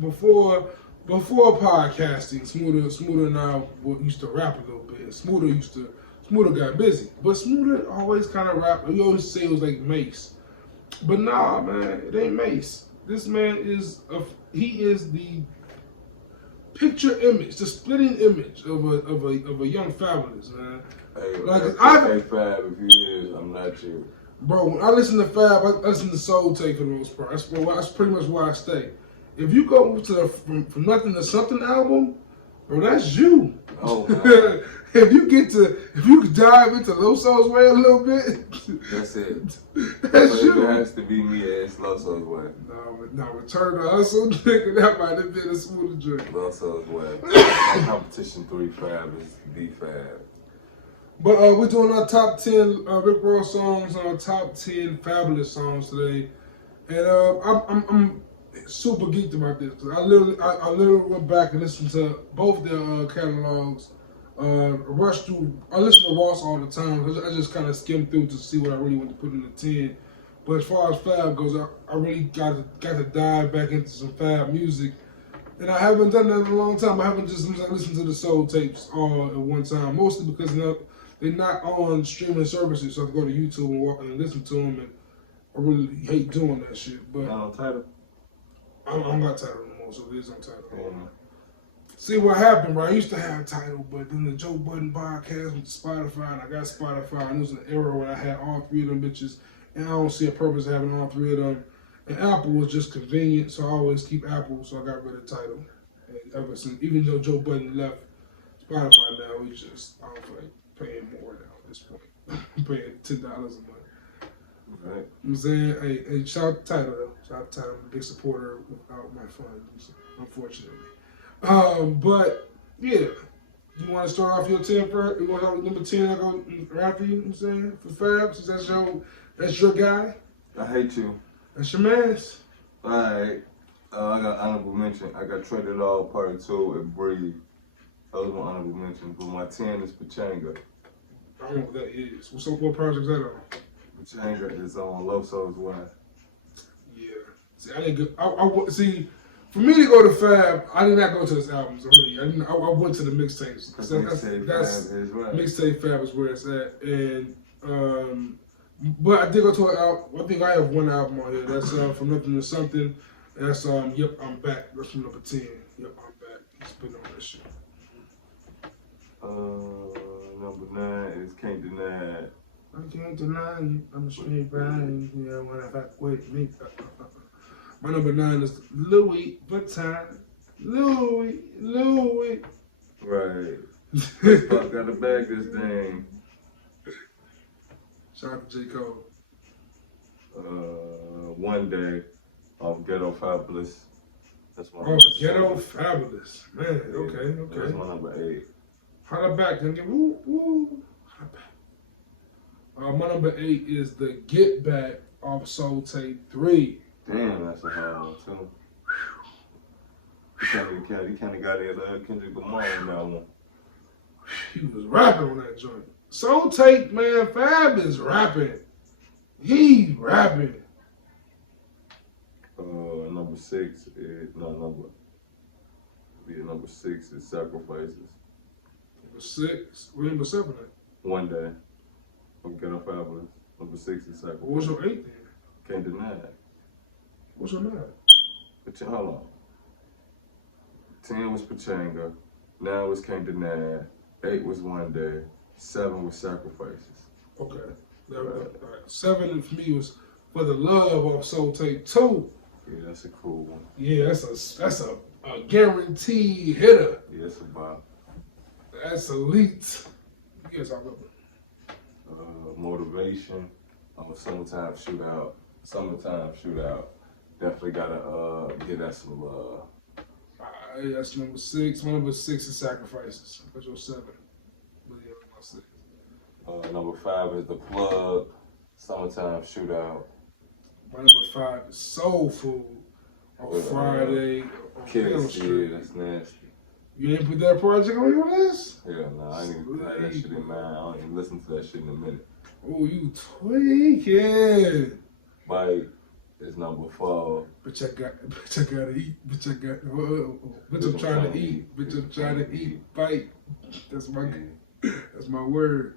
before podcasting, Smooda and I used to rap a little bit. Smooda got busy, but Smooda always kind of rap. You always say it was like Mace, but nah, man, it ain't Mace. This man is he is the picture image, the splitting image of a young Fabolous, man. Hey, like Fab, if you is, I'm not you. Bro, when I listen to Fab, I listen to Soul Tape for the most part. That's pretty much where I stay. If you go to the From Nothing to Something album, bro, that's you. Oh, man. if you dive into Loso's way a little bit, that's it. That's you. It has to be me as Loso's way. No, Return to Hustle, nigga, that might have been a smoother drink. Loso's way. My competition 3 Fab is the Fab. But we're doing our top 10 Rick Ross songs, our top 10 Fabolous songs today, and I'm super geeked about this because I literally went back and listened to both their catalogs. I listen to Ross all the time. I just kind of skimmed through to see what I really want to put in the 10. But as far as Fab goes, I really got to dive back into some Fab music, and I haven't done that in a long time. I haven't just listened to the soul tapes all at one time, mostly because they're not on streaming services, so I have to go to YouTube and listen to them, and I really hate doing that shit. But not on Tidal? I'm not Tidal no more, so it is on Tidal. Yeah. See what happened, bro? I used to have Tidal, but then the Joe Budden podcast went to Spotify, and I got Spotify, and it was an era where I had all 3 of them bitches, and I don't see a purpose of having all 3 of them. And Apple was just convenient, so I always keep Apple, so I got rid of Tidal. And ever since, even though Joe Budden left Spotify now, he's just, I don't feel like paying more now at this point. I'm paying $10 a month. Right. You know what I'm saying? Hey, shout out to Tidal though. Shout out to Tidal. I'm a big supporter without my funds, unfortunately. But yeah, you want to start off your 10 first? You want to go number 10? I go after you. You know what I'm saying, for Fab, since that's your guy. I hate you. That's your man's. All right. I got honorable mention. I got Traded All Part 2 and Breathe. That was my honorable mention. But my 10 is Pachanga. I don't know what that is. What project is that on? Pachanga is on Loso's way. Yeah. See, I didn't go. See, for me to go to Fab, I did not go to his albums already. I went to the mixtapes. That's mixtape Fab is where it's at. And but I did go to an album. I think I have one album on here. That's From Nothing to Something. And that's Yep, I'm Back. That's from number 10. Yep, I'm Back. He's putting on that shit. Number 9 is Can't Deny It. I can't deny you. I'm straight Brian. Yeah, when I back with me. My number 9 is Louis Vuitton. Louis. Right. Fuck, gotta bag this thing. Shout out to J. Cole. One Day off Ghetto Fabolous. That's my Ghetto Fabolous. Man, Yeah, okay. That's my number 8. Holla back, nigga. Woo. Holla back. My number 8 is the Get Back off Soul Tape 3. Damn, that's a hard one too. He kind of got it Kendrick Lamar on that one. He was rapping on that joint. Soul Tape, man, Fab is rapping. He rapping. Number 6 is number 6 is Sacrifices. Number 6. We're number 7. One Day. I'm Ghetto Fabolous. Number 6 is Sacrifices. What's your 8 then? Can't Deny It. What's your 9? Hold on. 10 was Pachanga. 9 was Can't Deny It. 8 was One Day. 7 was Sacrifices. Okay. All right. 7 for me was For the Love off Soul Tape 2. Yeah, that's a cool one. Yeah, that's a guaranteed hitter. Yeah, it's a bop. That's elite. Yes, I love it. Motivation. Summertime Shootout. Definitely gotta give that some love. Hey, that's number 6. My number 6 is Sacrifices. What's your 7? But yeah, my 6. Number 5 is The Plug, Summertime Shootout. My number 5 is Soul Food on Friday. Kiss, yeah, that's nasty. You ain't put that project on your list? Hell no, I ain't even put that shit in mine. I don't even listen to that shit in a minute. Oh, you tweaking. Bite is number 4. Bitch, I gotta eat. Bitch, I'm trying to eat. Bitch, I'm trying to eat. Bite. That's my word.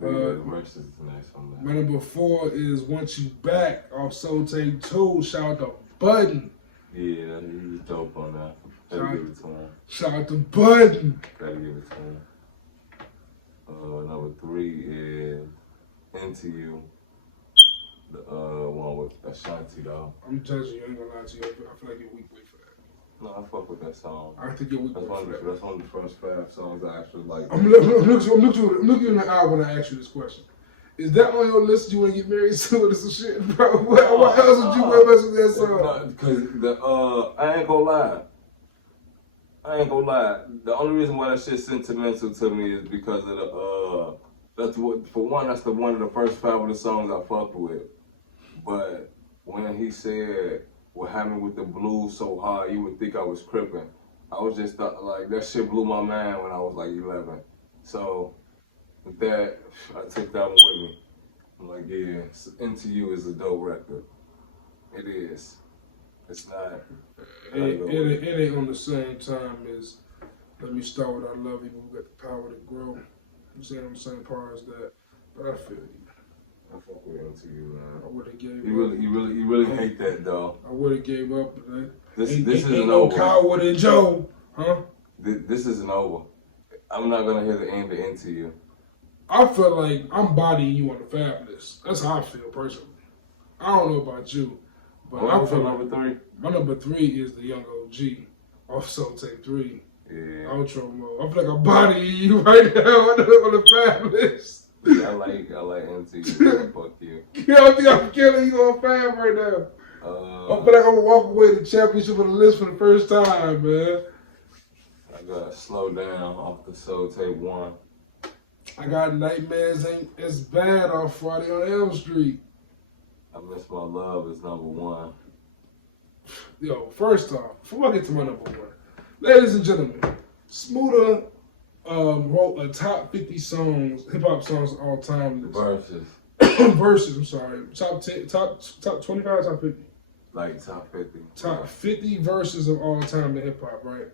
Verzuz is the next one. My number 4 is Want You Back off Soul Tape 2. Shout out to Button. Yeah, he was dope on that. Gotta give it to him. Shout out to Button. Gotta give it to him. Number 3 is Into You. The one with Ashanti though. I'm judging you, I ain't gonna lie to you. I feel like you're weak for that. No, I fuck with that song. I think you're weak for that. That's one of the first 5 songs I actually like. I'm looking in the eye when I ask you this question. Is that on your list? You want to get married to or some shit, bro? What else would you want to mess with that song? Because I ain't gonna lie. The only reason why that shit's sentimental to me is because of that's one of the first Fabolous songs I fucked with. But when he said, "What happened with the blues so hard, you would think I was crippin'," I was just like that shit blew my mind when I was like 11. So with that, I took that one with me. I'm like, yeah, Into You is a dope record. It is. It's not. It ain't on the same time as Let Me Start With I Love You, but we got the power to grow. You saying on the same par as that, but I feel you. I fuck with Into You, man. I would have gave up. You really hate that though. I would have gave up, but this isn't ain't over. No Coward and Joe, huh? This isn't over. I'm not gonna hear the end of Into You. I feel like I'm bodying you on the Fab list. That's how I feel personally. I don't know about you, but I feel like number 3. My number 3 is the Young OG off Soul Tape 3. Yeah. Outro mode. I feel like I'm bodying you right now on the Fab list. I like Into You. Fuck you. I think I'm killing you on Fab right now. I feel like I'm gonna walk away the championship of the list for the first time, man. I got Slow Down off the Soul Tape 1. I got Nightmares Ain't As Bad off Friday on Elm Street. I Miss My Love is number 1. Yo, first off, before I get to my number 1, ladies and gentlemen, Smooda wrote a top 50 songs, hip hop songs of all time. Verzuz. Verzuz, I'm sorry. Top 10, top 25, top 50. Like top 50. Top 50 verses of all time in hip hop, right?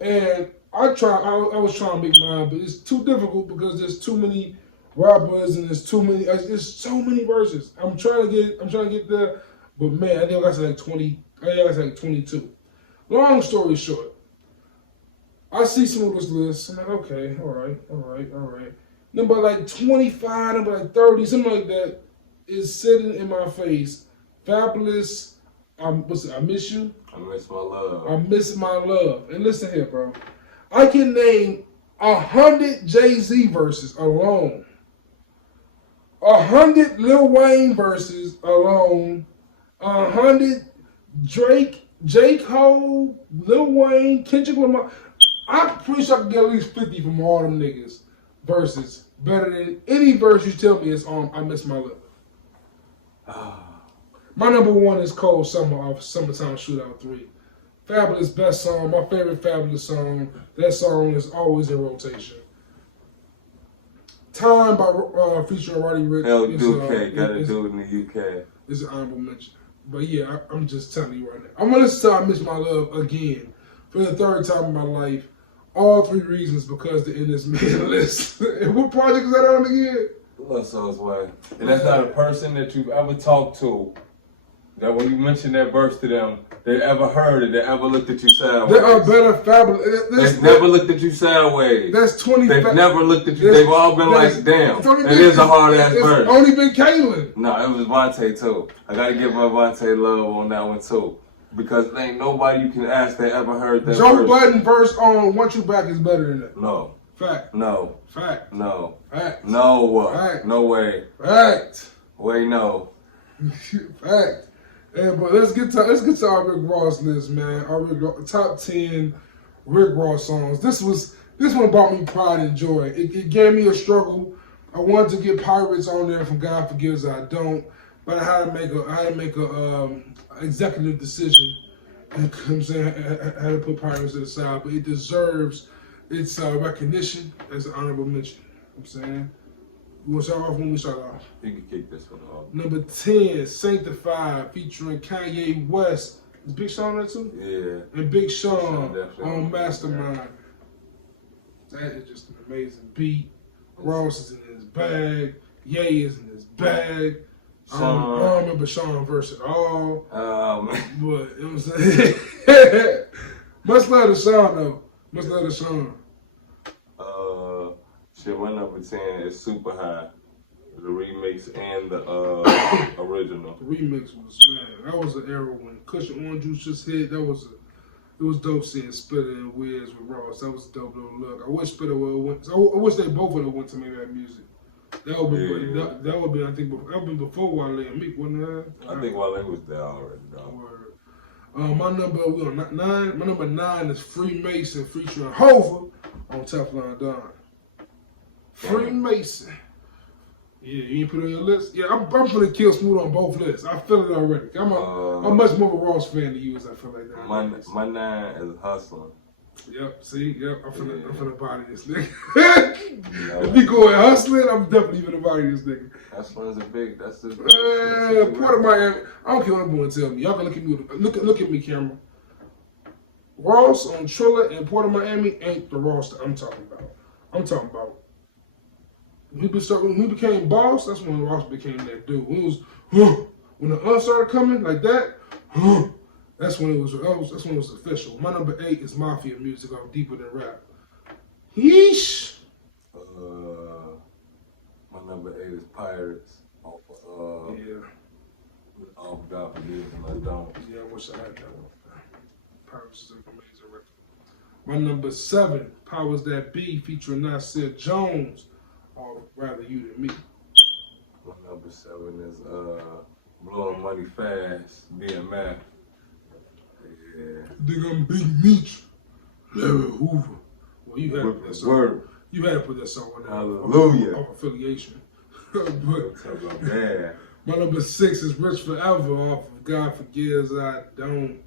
And I was trying to make mine, but it's too difficult because there's too many rappers and there's so many verses. I'm trying to get there, but man, I think I got to like 20. I think I got to like 22. Long story short, I see some of this list. I'm like, okay, all right. Number like 25, number like 30, something like that is sitting in my face. Fabolous. I Miss You. I Miss My Love. I Miss My Love. And listen here, bro. I can name 100 Jay-Z verses alone. 100 Lil Wayne verses alone. 100 Drake, J. Cole, Lil Wayne, Kendrick Lamar. I'm pretty sure I can get at least 50 from all them niggas verses. Better than any verse you tell me it's on I Miss My Love. My number 1 is Cold Summer off Summertime Shootout 3. Fabolous, best song, my favorite Fabolous song. That song is always in rotation. Time by featuring Roddy Ricch. UK, gotta do it in the UK. It's an honorable mention. But yeah, I'm just telling you right now. I'm gonna listen to I Miss My Love again for the 3rd time in my life. All 3 reasons because they're in this man list. And what project is that on again? Love Soul's Way. And that's not a person that you've ever talked to that when you mention that verse to them, they ever heard it, they ever looked at you sideways. There are better Fabolous. They've never looked at you sideways. That's 20. They've never looked at you. They've all been like, damn, it is a hard ass verse. It's only been Kaylin. No, it was Vontae too. I gotta give my Vontae love on that one too. Because there ain't nobody you can ask that ever heard that Joe verse. Budden verse on Want You Back is better than that. No. Fact. No. Fact. No. Fact. No. Fact. No way. Fact. Way no. Fact. And but let's get to our Rick Ross list, man. Our top 10 Rick Ross songs. This one brought me pride and joy. It gave me a struggle. I wanted to get Pirates on there from God Forgives I Don't, but I had to make a executive decision. You know what I'm saying? I had to put Pirates to the side, but it deserves its recognition as an honorable mention. You know what I'm saying? You want to start off when we start off? You can kick this one off. Number 10, Sanctified, featuring Kanye West. Is Big Sean there too? Yeah. And Big Sean definitely on Mastermind. That is just an amazing beat. Ross is in his bag. Ye is in his bag. I don't remember Sean verse at all. But you know what I'm saying? Much love to Sean though. Much love to Sean. Shit, my number 10 is Super High. The remix and the original. The remix was, man, that was an era when Kush and Orange Juice just hit. It was dope seeing Spitter and Wiz with Ross. That was a dope little look. I wish Spitter would have went. I wish they both would have went to make that music. That would be, that would be, I think, that would be before Wale and Meek, wasn't it? I think Wale was there already, though. My number 9 is Freemason featuring Hova on Teflon Don. Freemason. Yeah, you ain't put it on your list? Yeah, I'm gonna kill Smooda on both lists. I feel it already. I'm much more of a Ross fan than you as I feel like that. My 9 is Hustling. Yep, see? Yep, I'm finna body this nigga. If we go at Hustling, I'm definitely finna body this nigga. Hustling's that's the Port of Miami. I don't care what anyone tell me. Y'all can look at me, camera. Ross on Triller and Port of Miami ain't the Ross that I'm talking about. I'm talking about when he became boss, that's when Ross became that dude. When the started coming like that, that's when it was official. My number 8 is Mafia music off Deeper Than Rap. Yeesh. My number 8 is Pirates off God Forgives I Don't. Yeah, I wish I had that one. Pirates is an amazing record. My number 7, Powers That Be featuring Nasir Jones. Or rather you than me. My number 7 is Blowing Money Fast, BMF. Yeah. Think I'm Big Meech. Larry Hoover. Well, you had to put that song. Word. You had to put that song on there. Hallelujah. Of affiliation. Yeah. My number 6 is Rich Forever off of God Forgives I Don't.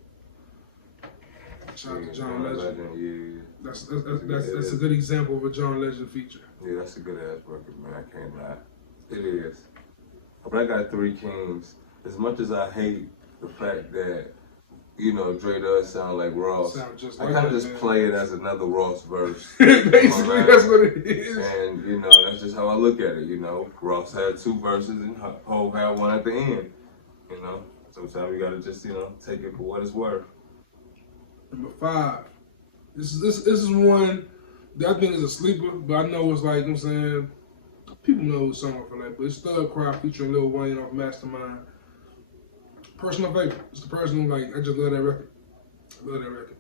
Shout out to John Legend. Yeah. That's a good example of a John Legend feature. Yeah, that's a good ass record, man. I can't lie. It is. But I got 3 Kings. As much as I hate the fact that, you know, Dre does sound like Ross, I kind of just play it as another Ross verse. Basically, that's what it is. And, you know, that's just how I look at it, you know. Ross had 2 verses and Hov had 1 at the end. You know, sometimes we gotta just, you know, take it for what it's worth. Number 5. This is one that I think is a sleeper, but I know it's like, you know what I'm saying, people know the song for that, but it's Thug Cry featuring Lil Wayne off Mastermind. Personal favorite. It's the personal, like, I just love that record. I love that record.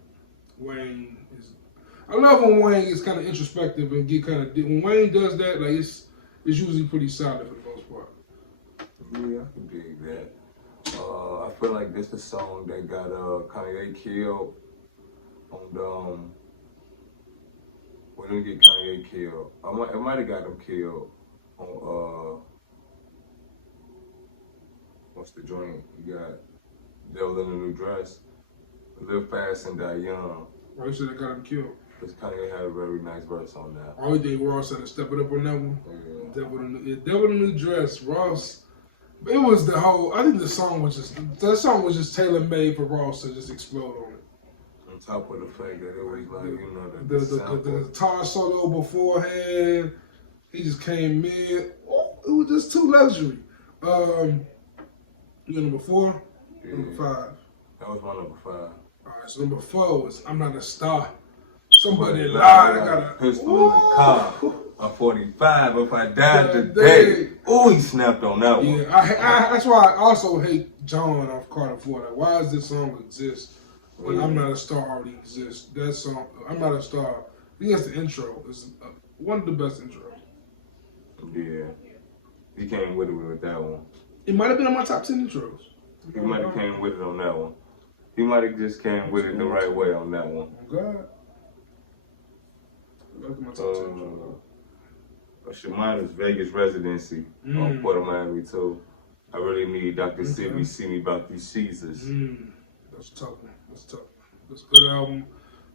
Wayne is, I love when Wayne is kind of introspective and get kind of, when Wayne does that, like, it's usually pretty solid for the most part. Yeah, I can dig that. I feel like this is the song that got Kanye killed on the, we didn't get Kanye killed. It might have got him killed on, what's the joint? You got Devil in a New Dress, Live Fast and Die Young. Why you said I got him killed? Because Kanye had a very nice verse on that. Oh, you think Ross had to step it up on that one? Yeah. Devil in a New Dress, Ross. It was the whole, I think the song was just tailor-made for Ross to just explode on it. On top of the fact that it was like, you know, the guitar solo beforehand, he just came in. Oh, it was just too luxury. You got number 4? Yeah. Number 5? That was my number 5. Alright, so number 4 is I'm Not a Star. Somebody lied. I got a pistol in the car. A 45 if I died today. Oh, he snapped on that one. Yeah, that's why I also hate John off Carter 4. Like, why does this song exist when I'm Not a Star already exists? That song, I'm Not a Star, I think that's the intro. It's one of the best intros. Yeah. He came with it with that one. It might have been on my top 10 intros. He might have came with it on that one. He might have just came with it the right way on that one. Oh, God. Look at my top 10. Mine is Vegas residency on Port of Miami too. I really need Dr. Sibby see me about these cheeses. That's a tough one. That's a good album.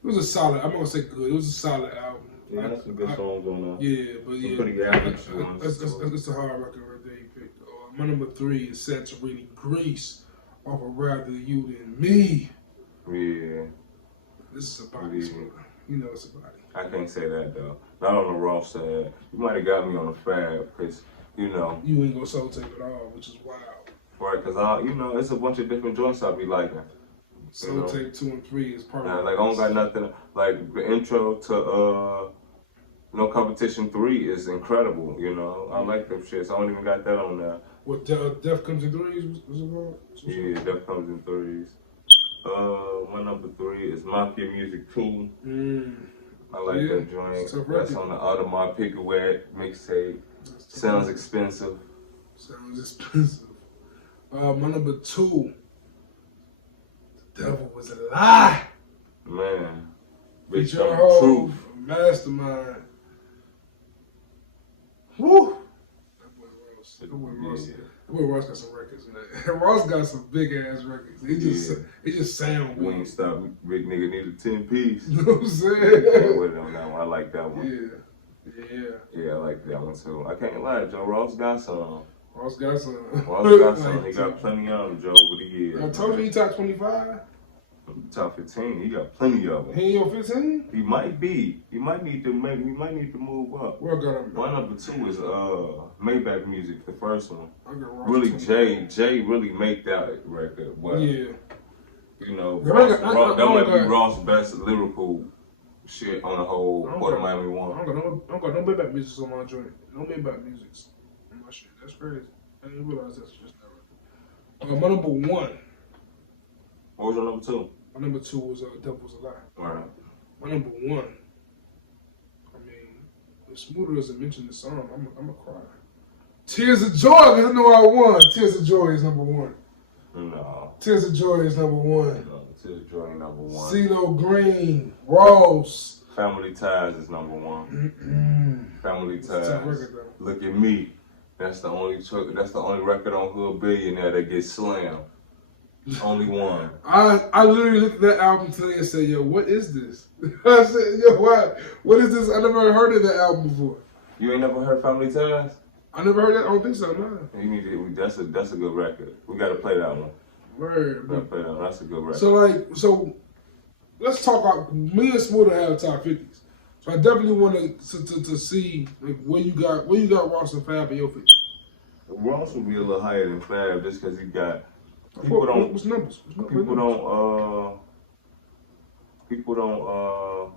It was a solid. I'm not gonna say good. It was a solid album. Yeah, that's some good songs on there. Yeah, but some pretty average ones. That's a hard record right there you picked. My number 3 is Santorini Grease off of Rather You Than Me. Yeah. This is a body smoker. You know it's a body. I can't say that though. Not on the raw side. You might have got me on the fab because, you know. You ain't gonna soul tape at all, which is wild. Right, because it's a bunch of different joints I be liking. Soul tape 2 and 3 is part Nah, of like I don't got nothing. Like the intro to No Competition 3 is incredible, you know. I like them shits. I don't even got that on there. What, Death Comes in Threes? Was it called? Yeah, Death Comes in Threes. My number 3 is Mafia Music 2. I like that joint. That's on the Audemars Piguet mixtape. Sounds expensive. Sounds expensive. My number 2, The Devil Was a Lie. Man. Bitch, Bitch, your I'm the truth. Mastermind. Woo! That boy Ross got some records, man. Ross got some big ass records. He just sound good. Wingstop, big nigga need a 10-piece. You know what I'm saying? Yeah, with it on that one. I like that one. Yeah. Yeah, I like that one too. I can't lie, Joe. Ross got some. Ross got some. He got plenty of them, Joe, over the years. I told you he top 25. Top 15. He got plenty of them. He ain't your 15? He might be. He might need to move up. Where I got him? My number 2 is Maybach Music, the first one. I got Ross Really, 25. Jay really made that record. But, yeah. You know, Ross, that might be Ross' best lyrical shit on the whole Port of Miami one. I don't got no Maybach music on my joint. No Maybach music on my shit. That's crazy. I didn't realize that's just that record. My number 1. What was your number 2? My number 2 was Devil Was a Lie. Alright. My number 1. I mean, if Smooda doesn't mention this song, I'm gonna cry. Tears of Joy, because I know I won. Tears of Joy is number 1. No. Tears of Joy is number 1. No, Tears of Joy ain't number 1. CeeLo Green, Ross. Family Ties is number 1. Family Ties. Look at me. That's the only record on Hood Billionaire that gets slammed. Only one. I literally looked at that album today and said, yo, what is this? I said, yo, what is this? I never heard of that album before. You ain't never heard Family Ties? I never heard that. I don't think so, no. You need to, that's a good record. We gotta play that one. Word. That's a good record. So let's talk about, me and Smooda have top 50s. So I definitely want to see like where you got Ross and Fab in your 50s. Ross will be a little higher than Fab just because he got What's numbers? People don't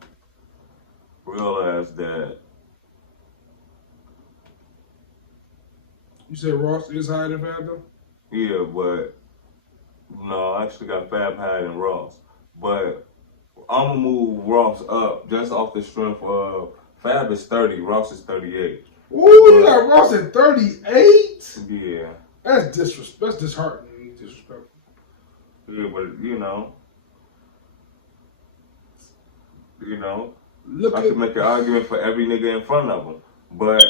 realize that. You said Ross is higher than Fab though? Yeah, but no, I actually got Fab higher than Ross. But I'm gonna move Ross up just off the strength of Fab is 30, Ross is 38. Ooh, you got Ross at 38? Yeah. That's disheartening. Disrespectful. Yeah, but you know, I can make an argument for every nigga in front of him. But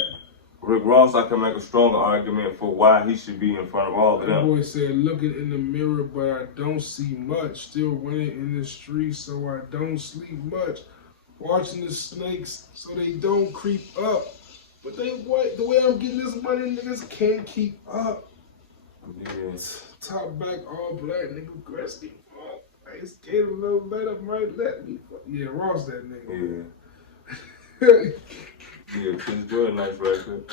Rick Ross, I can make a stronger argument for why he should be in front of all of them. That boy said, looking in the mirror, but I don't see much. Still running in the streets, so I don't sleep much. Watching the snakes so they don't creep up. But the way I'm getting this money, niggas can't keep up. Yeah. Top back, all black, nigga, Gretzky. I ain't scared a little better, might let me. Yeah, Ross that nigga. Yeah. Yeah, Chris Jordan, nice record.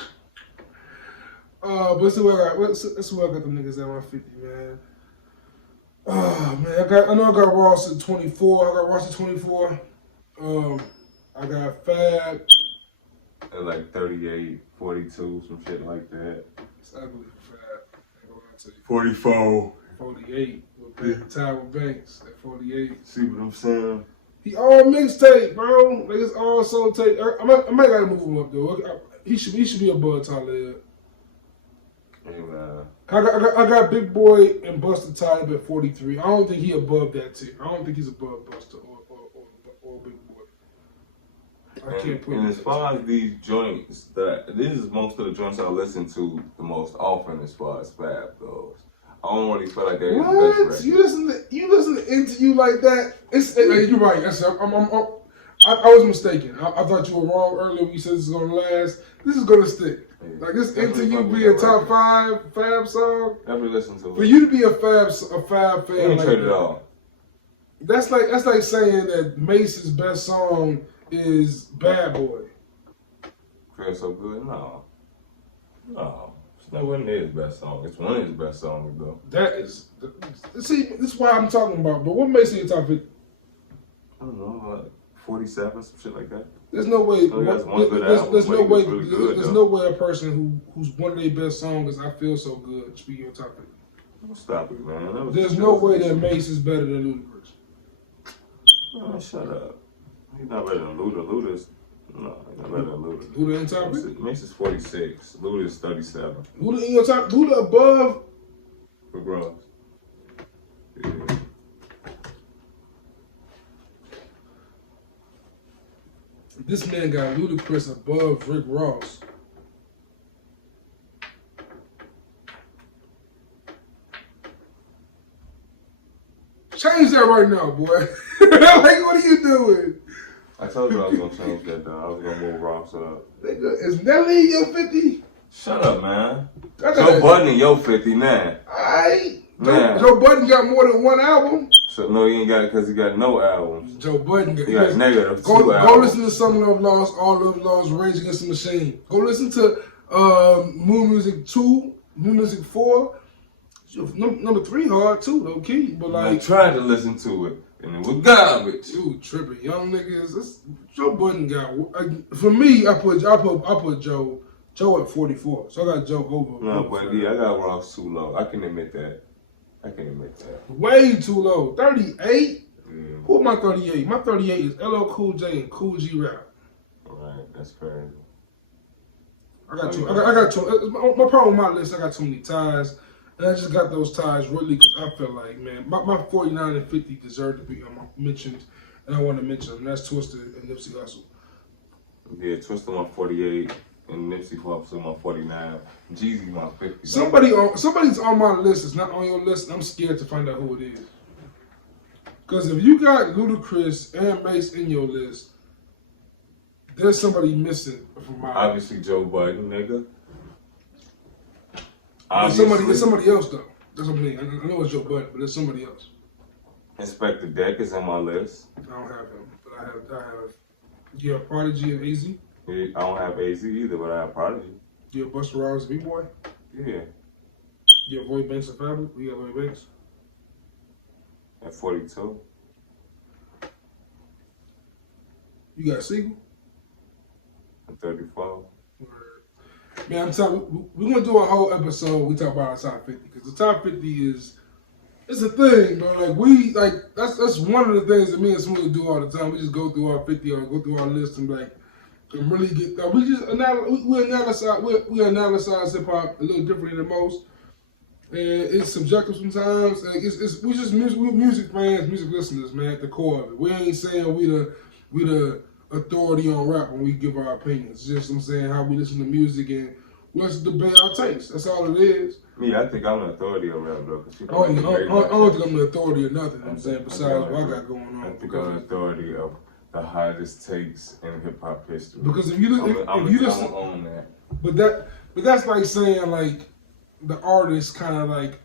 But see what I got. Let's see what I got them niggas at 150, man. Oh man, I know I got Ross at 24. I got Fab at like 38, 42, some shit like that. It's ugly for Fab. I ain't gonna lie to you. 44. 48. With Tied with Banks at 48. See what I'm saying? He all mixtape, bro. Like it's all soul tape. I might gotta move him up though. He should be above Talib. Hey man. I got Big Boy and Busta Talib at 43. I don't think he above that tier. I don't think he's above Busta or Big Boy. And as far as these joints, this is most of the joints I listen to the most often as far as Fab goes. I don't really feel like they're the best record. You listen to Interview like that? You're right. I was mistaken. I thought you were wrong earlier when you said this is gonna last. This is gonna stick. Yeah. Like this Interview be a top 5 Fab song. Definitely listen to it. For you to be a Fab fan, ain't like that, all. That's like saying that Mace's best song is Bad Boy. Feel so good? No. It's not one of his best songs. It's one of his best songs, though. This is why I'm talking about. But what makes it your top 50? I don't know, like 47, some shit like that. There's no way. There's no way a person who's one of their best songs is "I Feel So Good" should be your top 50. Stop it, man. There's no way that Mace is better than Ludacris. Oh, shut up. He's not better than Luda. No, he's not better than Luda. Luda in top 50? Mace is 46. Luda is 37. Luda in your top? Luda above? For Ross. Yeah. This man got Ludacris above Rick Ross. Change that right now, boy. Like, what are you doing? I told you I was gonna change that, though. I was gonna move Ross up. Is Nelly in your 50? Shut up, man. Joe Budden in your 50 now. Alright. Joe Budden got more than one album. So no, he ain't got it because he got no albums. Joe Budden got negative two albums. Go listen to Some Love Lost, All Love Lost, Rage Against the Machine. Go listen to Moon Music 2, Moon Music 4. Number 3 hard too, low key. But like, I tried to listen to it and it was garbage. You tripping, young niggas. Joe Budden got. For me, I put Joe at 44. So I got Joe over. No, but yeah, I got Ross too low. I can admit that. Way too low. 38? Who my 38? My 38 is LL Cool J and Cool G Rap. Alright, that's crazy. I got too. My problem with my list, I got too many ties. And I just got those ties really because I feel like, man, my 49 and 50 deserve to be mentioned. And I want to mention them. That's Twister and Nipsey Hussle. Yeah, Twister my 48. And Nipsey Hussle my 49, Jeezy my 50. Somebody's on my list. It's not on your list. I'm scared to find out who it is. Because if you got Ludacris and Mace in your list, there's somebody missing from mine. Obviously Joe Budden, nigga. There's somebody else though. That's what I mean. I know it's Joe Budden, but there's somebody else. Inspector Deck is on my list. I don't have him, but I have. You have Prodigy and AZ. I don't have AZ either, but I have Prodigy. You have Busta Rhymes, B-Boy? Yeah. You have Lloyd Banks and Fabulous? We got Lloyd Banks. At 42. You got Siegel? At 34. Man, I'm telling we're going to do a whole episode. We talk about our top 50. Because the top 50 it's a thing, bro. That's one of the things that me and Smooda do all the time. We just go through our 50 or go through our list and and really get we analyze hip hop a little differently than most, and it's subjective sometimes. We just music fans, music listeners, man. At the core of it, we ain't saying we the authority on rap when we give our opinions. It's just I'm saying how we listen to music and let's debate our taste. That's all it is. Yeah, I think I'm an authority on rap though. I don't think I'm the authority of nothing. I'm saying besides what I got going on. I think I'm the authority of the hottest takes in hip hop history. Because if you listen, but that's like saying like the artist kind of like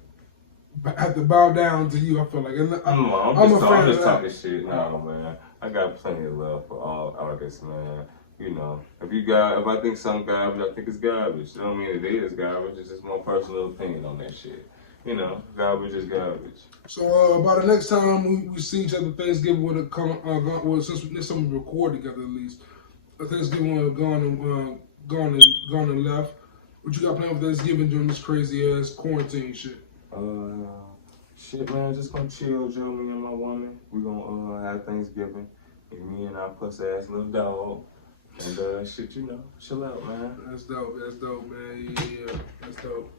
have to bow down to you. I feel like I'm just talking shit. No, man, I got plenty of love for all artists, man. You know, if I think something garbage, I think it's garbage. I don't mean it is garbage. It's just my personal opinion on that shit. You know, garbage is garbage. So by the next time we see each other Thanksgiving with since next time we record together at least, Thanksgiving will have gone and left. What you got planned for Thanksgiving during this crazy ass quarantine shit? Shit, man, just gonna chill, Joe, me and my woman. We gonna have Thanksgiving, and me and our pussy ass little dog. And shit, you know, chill out, man. That's dope, man. Yeah, that's dope.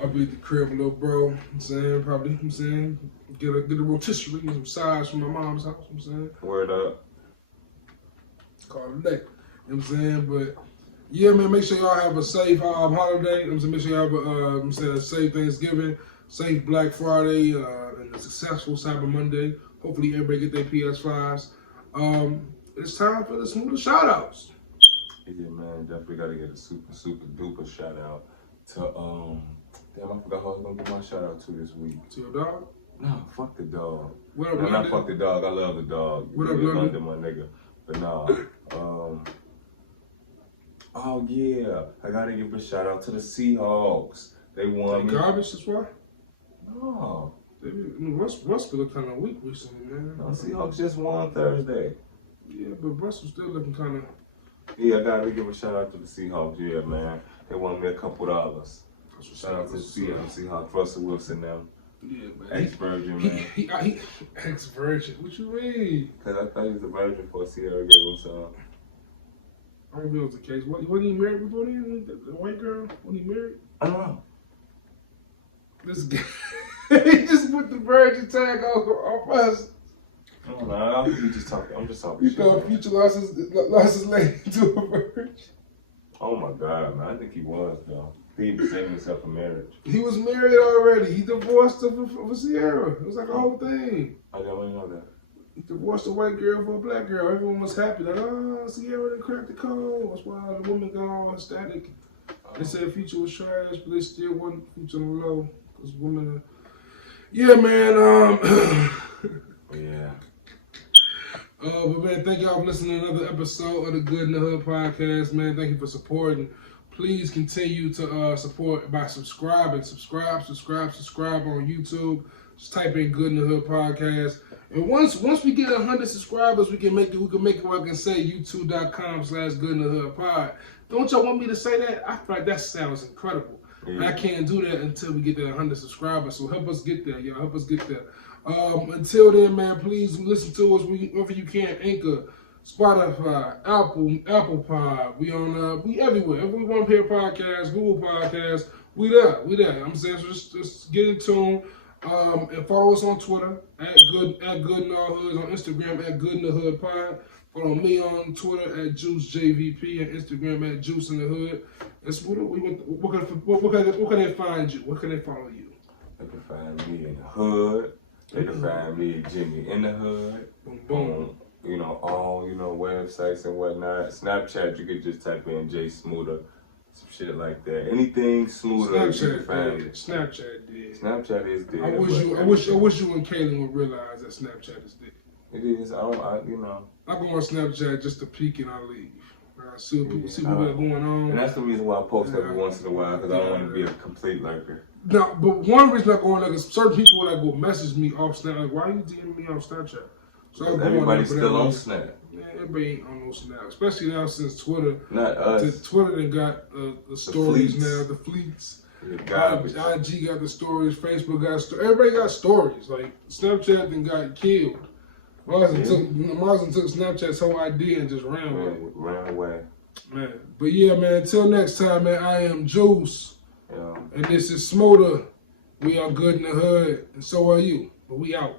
I'll be at the crib, little bro. I'm saying, probably. I'm saying, get a rotisserie and some sides from my mom's house. I'm saying, Word up. Call it a day. You know what I'm saying? But yeah, man, make sure y'all have a safe holiday. You know what I'm saying? Make sure y'all have a safe Thanksgiving, safe Black Friday, and a successful Cyber Monday. Hopefully everybody get their PS5s. It's time for the Smooda shout outs. Yeah, man, definitely gotta get a super duper shout out to damn, I forgot who I was gonna give my shout out to this week. To your dog? No, fuck the dog. What up, no, not fuck the dog. I love the dog. What up, London? My nigga. But no, oh yeah, I gotta give a shout out to the Seahawks. They won. Garbage, that's why? No. Russ look kind of weak recently, man. No, Seahawks just won Thursday. Yeah, but Russ was still looking kind of. Yeah, I gotta give a shout out to the Seahawks. Yeah, man. They won me a couple dollars. Shout out to the Seahawks. Russell Wilson now. Yeah, man. Ex-virgin, man. He ex-virgin. What you mean? Cause I thought he was a virgin before Sierra gave him some. I don't know if it was the case. Wasn't he married before then? The white girl? Wasn't he married? I don't know. This guy, he just put the virgin tag off us. I don't know. I'm just talking You shit. thought Future lost his lady to a virgin? Oh my God, man. I think he was, though. He was saving himself for marriage. He was married already. He divorced her for Sierra. It was like a whole thing. I didn't know that. He divorced a white girl for a black girl. Everyone was happy. Like, oh, Sierra didn't crack the code. That's why the woman got all ecstatic. They said Future was trash, but they still want Future on the low. Because women are... Yeah, man. Yeah. But man, thank y'all for listening to another episode of the Good in the Hood podcast, man. Thank you for supporting. Please continue to support by subscribing. Subscribe on YouTube. Just type in Good in the Hood podcast. And once we get 100 subscribers, we can make it where I can say youtube.com/Good in the Hood pod. Don't y'all want me to say that? I feel like that sounds incredible. Yeah. I can't do that until we get that 100 subscribers. So help us get there, y'all. Help us get there. Until then, man, please listen to us wherever you can. Anchor, Spotify, Apple Pod. We on we everywhere. Every one pair podcast, Google Podcasts. We there. I'm saying, so just get in tune. And follow us on Twitter at Good in Our Hoods, on Instagram at Good in the Hood Pod. Follow me on Twitter at JuiceJVP and Instagram at Juice in the Hood. What can they find you? What can they follow you? They can find me in the hood. They can find me Jimmie in the Hood. Boom. All websites and whatnot. Snapchat, you could just type in J Smooda, some shit like that. Anything Smooda, you can find it. Snapchat did. Snapchat is dead. I wish you and Kaylin would realize that Snapchat is dead. It is. I go on Snapchat just to peek and I leave. I see what got going on. And that's the reason why I post every once in a while, because I don't want to be a complete lurker. No, but one reason I go on there is certain people that will message me off Snapchat. Like, why are you DMing me off Snapchat? So everybody's still on Snap. Man, everybody ain't on no Snap, especially now since Twitter. Not us. Twitter done got the stories now, the fleets. IG got the stories. Facebook got stories. Everybody got stories. Like Snapchat then got killed. Martin took Snapchat's whole idea and just ran away. Man, but yeah, man. Until next time, man. I am Juice, yeah. And this is Smooda. We are Good in the Hood, and so are you. But we out.